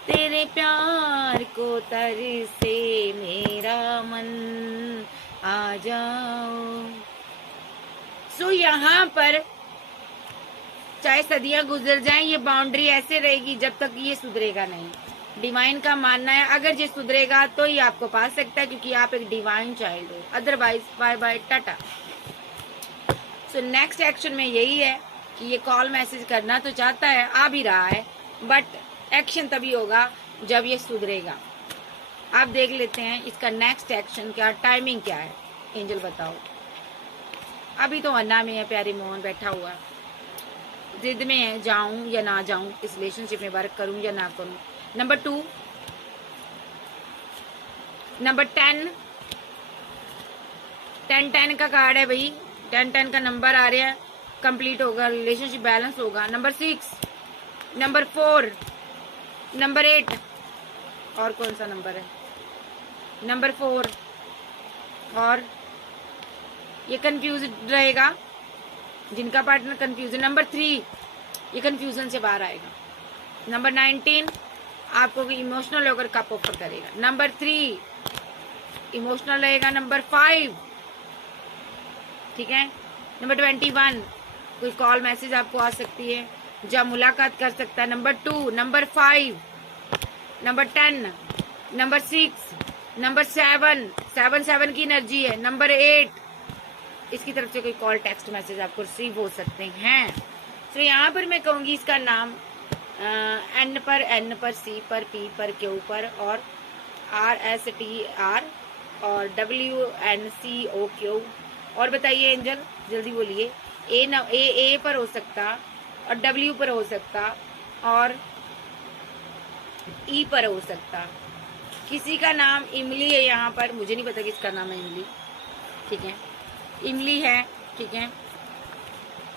तेरे प्यार को तरसे मेरा मन, आ जाओ। सो यहाँ पर चाहे सदियां गुजर जाएं, ये बाउंड्री ऐसे रहेगी जब तक ये सुधरेगा नहीं। डिवाइन का मानना है अगर ये सुधरेगा तो ही आपको पा सकता है, क्योंकि आप एक डिवाइन चाइल्ड हो, otherwise bye bye tata. So next action में यही है कि ये कॉल मैसेज करना तो चाहता है, आ भी रहा है, बट एक्शन तभी होगा जब ये सुधरेगा। आप देख लेते हैं इसका नेक्स्ट एक्शन क्या, टाइमिंग क्या है, एंजल बताओ। अभी तो अन्ना में है प्यारे मोहन बैठा हुआ, जिद में है, जाऊं या ना जाऊं, इस रिलेशनशिप में वर्क करूं या ना करूं। नंबर 2, नंबर 10 का कार्ड है भाई, 10 का नंबर आ रहा है, कंप्लीट होगा, रिलेशनशिप बैलेंस होगा। नंबर 6, नंबर 4, नंबर 8, और कौन सा नंबर है, नंबर 4, और ये कंफ्यूज रहेगा जिनका पार्टनर कंफ्यूजन। नंबर 3, ये कंफ्यूजन से बाहर आएगा। नंबर 19, आपको इमोशनल होकर कप ऑफर करेगा। नंबर 3, इमोशनल रहेगा। नंबर 5, ठीक है। नंबर 21, कोई कॉल मैसेज आपको आ सकती है, जब मुलाकात कर सकता है। Number 2, number 5, number 10, number 6, number 7 की एनर्जी है। नंबर 8, इसकी तरफ से कोई कॉल टेक्स्ट मैसेज आपको रिसीव हो सकते हैं। तो यहाँ पर मैं कहूँगी इसका नाम N पर, C पर, P पर, Q पर, और RSTR और WNCOQ। और बताइए एंजल, जल्दी बोलिए। A पर हो सकता, और W पर हो सकता, और E पर हो सकता। किसी का नाम इमली है यहाँ पर, मुझे नहीं पता किसका नाम है इमली, ठीक है, इमली है, ठीक है,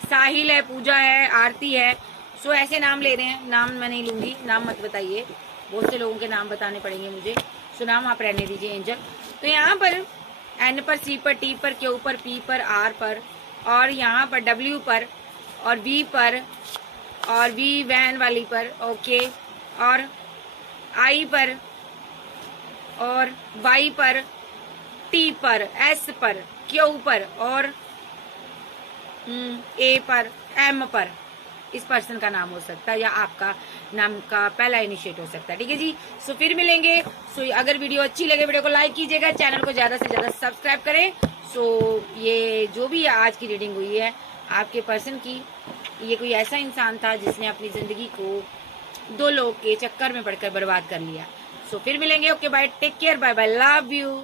साहिल है, पूजा है, आरती है। सो ऐसे नाम ले रहे हैं, नाम मैं नहीं लूंगी, नाम मत बताइए, बहुत से लोगों के नाम बताने पड़ेंगे मुझे, सो नाम आप रहने दीजिए एंजल। तो यहाँ पर N पर, C पर, T पर, Q पर, P पर, R पर, और यहाँ पर W पर, और V पर, और V वैन वाली पर, ओके, और I पर, और Y पर, T पर, S पर, Q पर, और A पर, M पर इस पर्सन का नाम हो सकता है, या आपका नाम का पहला इनिशिएट हो सकता है, ठीक है जी। सो फिर मिलेंगे। सो अगर वीडियो अच्छी लगे, वीडियो को लाइक कीजिएगा, चैनल को ज्यादा से ज्यादा सब्सक्राइब करें। सो ये जो भी आज की रीडिंग हुई है आपके पर्सन की, ये कोई ऐसा इंसान था जिसने अपनी जिंदगी को 2 लोग के चक्कर में पड़कर बर्बाद कर लिया। सो फिर मिलेंगे, okay bye, take care, bye bye, love you.